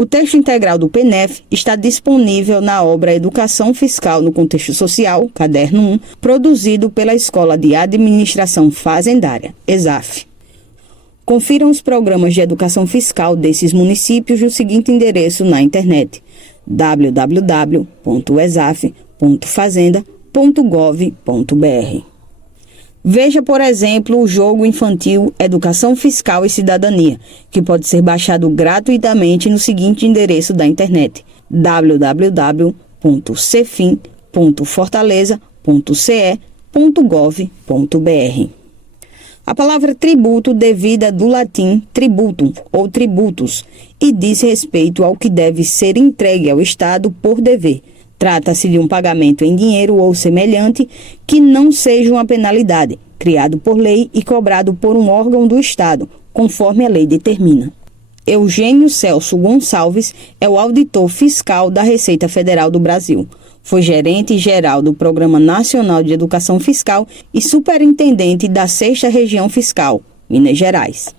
O texto integral do PNEF está disponível na obra Educação Fiscal no Contexto Social, Caderno 1, produzido pela Escola de Administração Fazendária, ESAF. Confiram os programas de educação fiscal desses municípios no seguinte endereço na internet: www.esaf.fazenda.gov.br. Veja, por exemplo, o jogo infantil Educação Fiscal e Cidadania, que pode ser baixado gratuitamente no seguinte endereço da internet: www.cefim.fortaleza.ce.gov.br. A palavra tributo devida do latim tributum ou tributus e diz respeito ao que deve ser entregue ao Estado por dever. Trata-se de um pagamento em dinheiro ou semelhante que não seja uma penalidade, criado por lei e cobrado por um órgão do Estado, conforme a lei determina. Eugênio Celso Gonçalves é o auditor fiscal da Receita Federal do Brasil. Foi gerente-geral do Programa Nacional de Educação Fiscal e superintendente da 6ª Região Fiscal, Minas Gerais.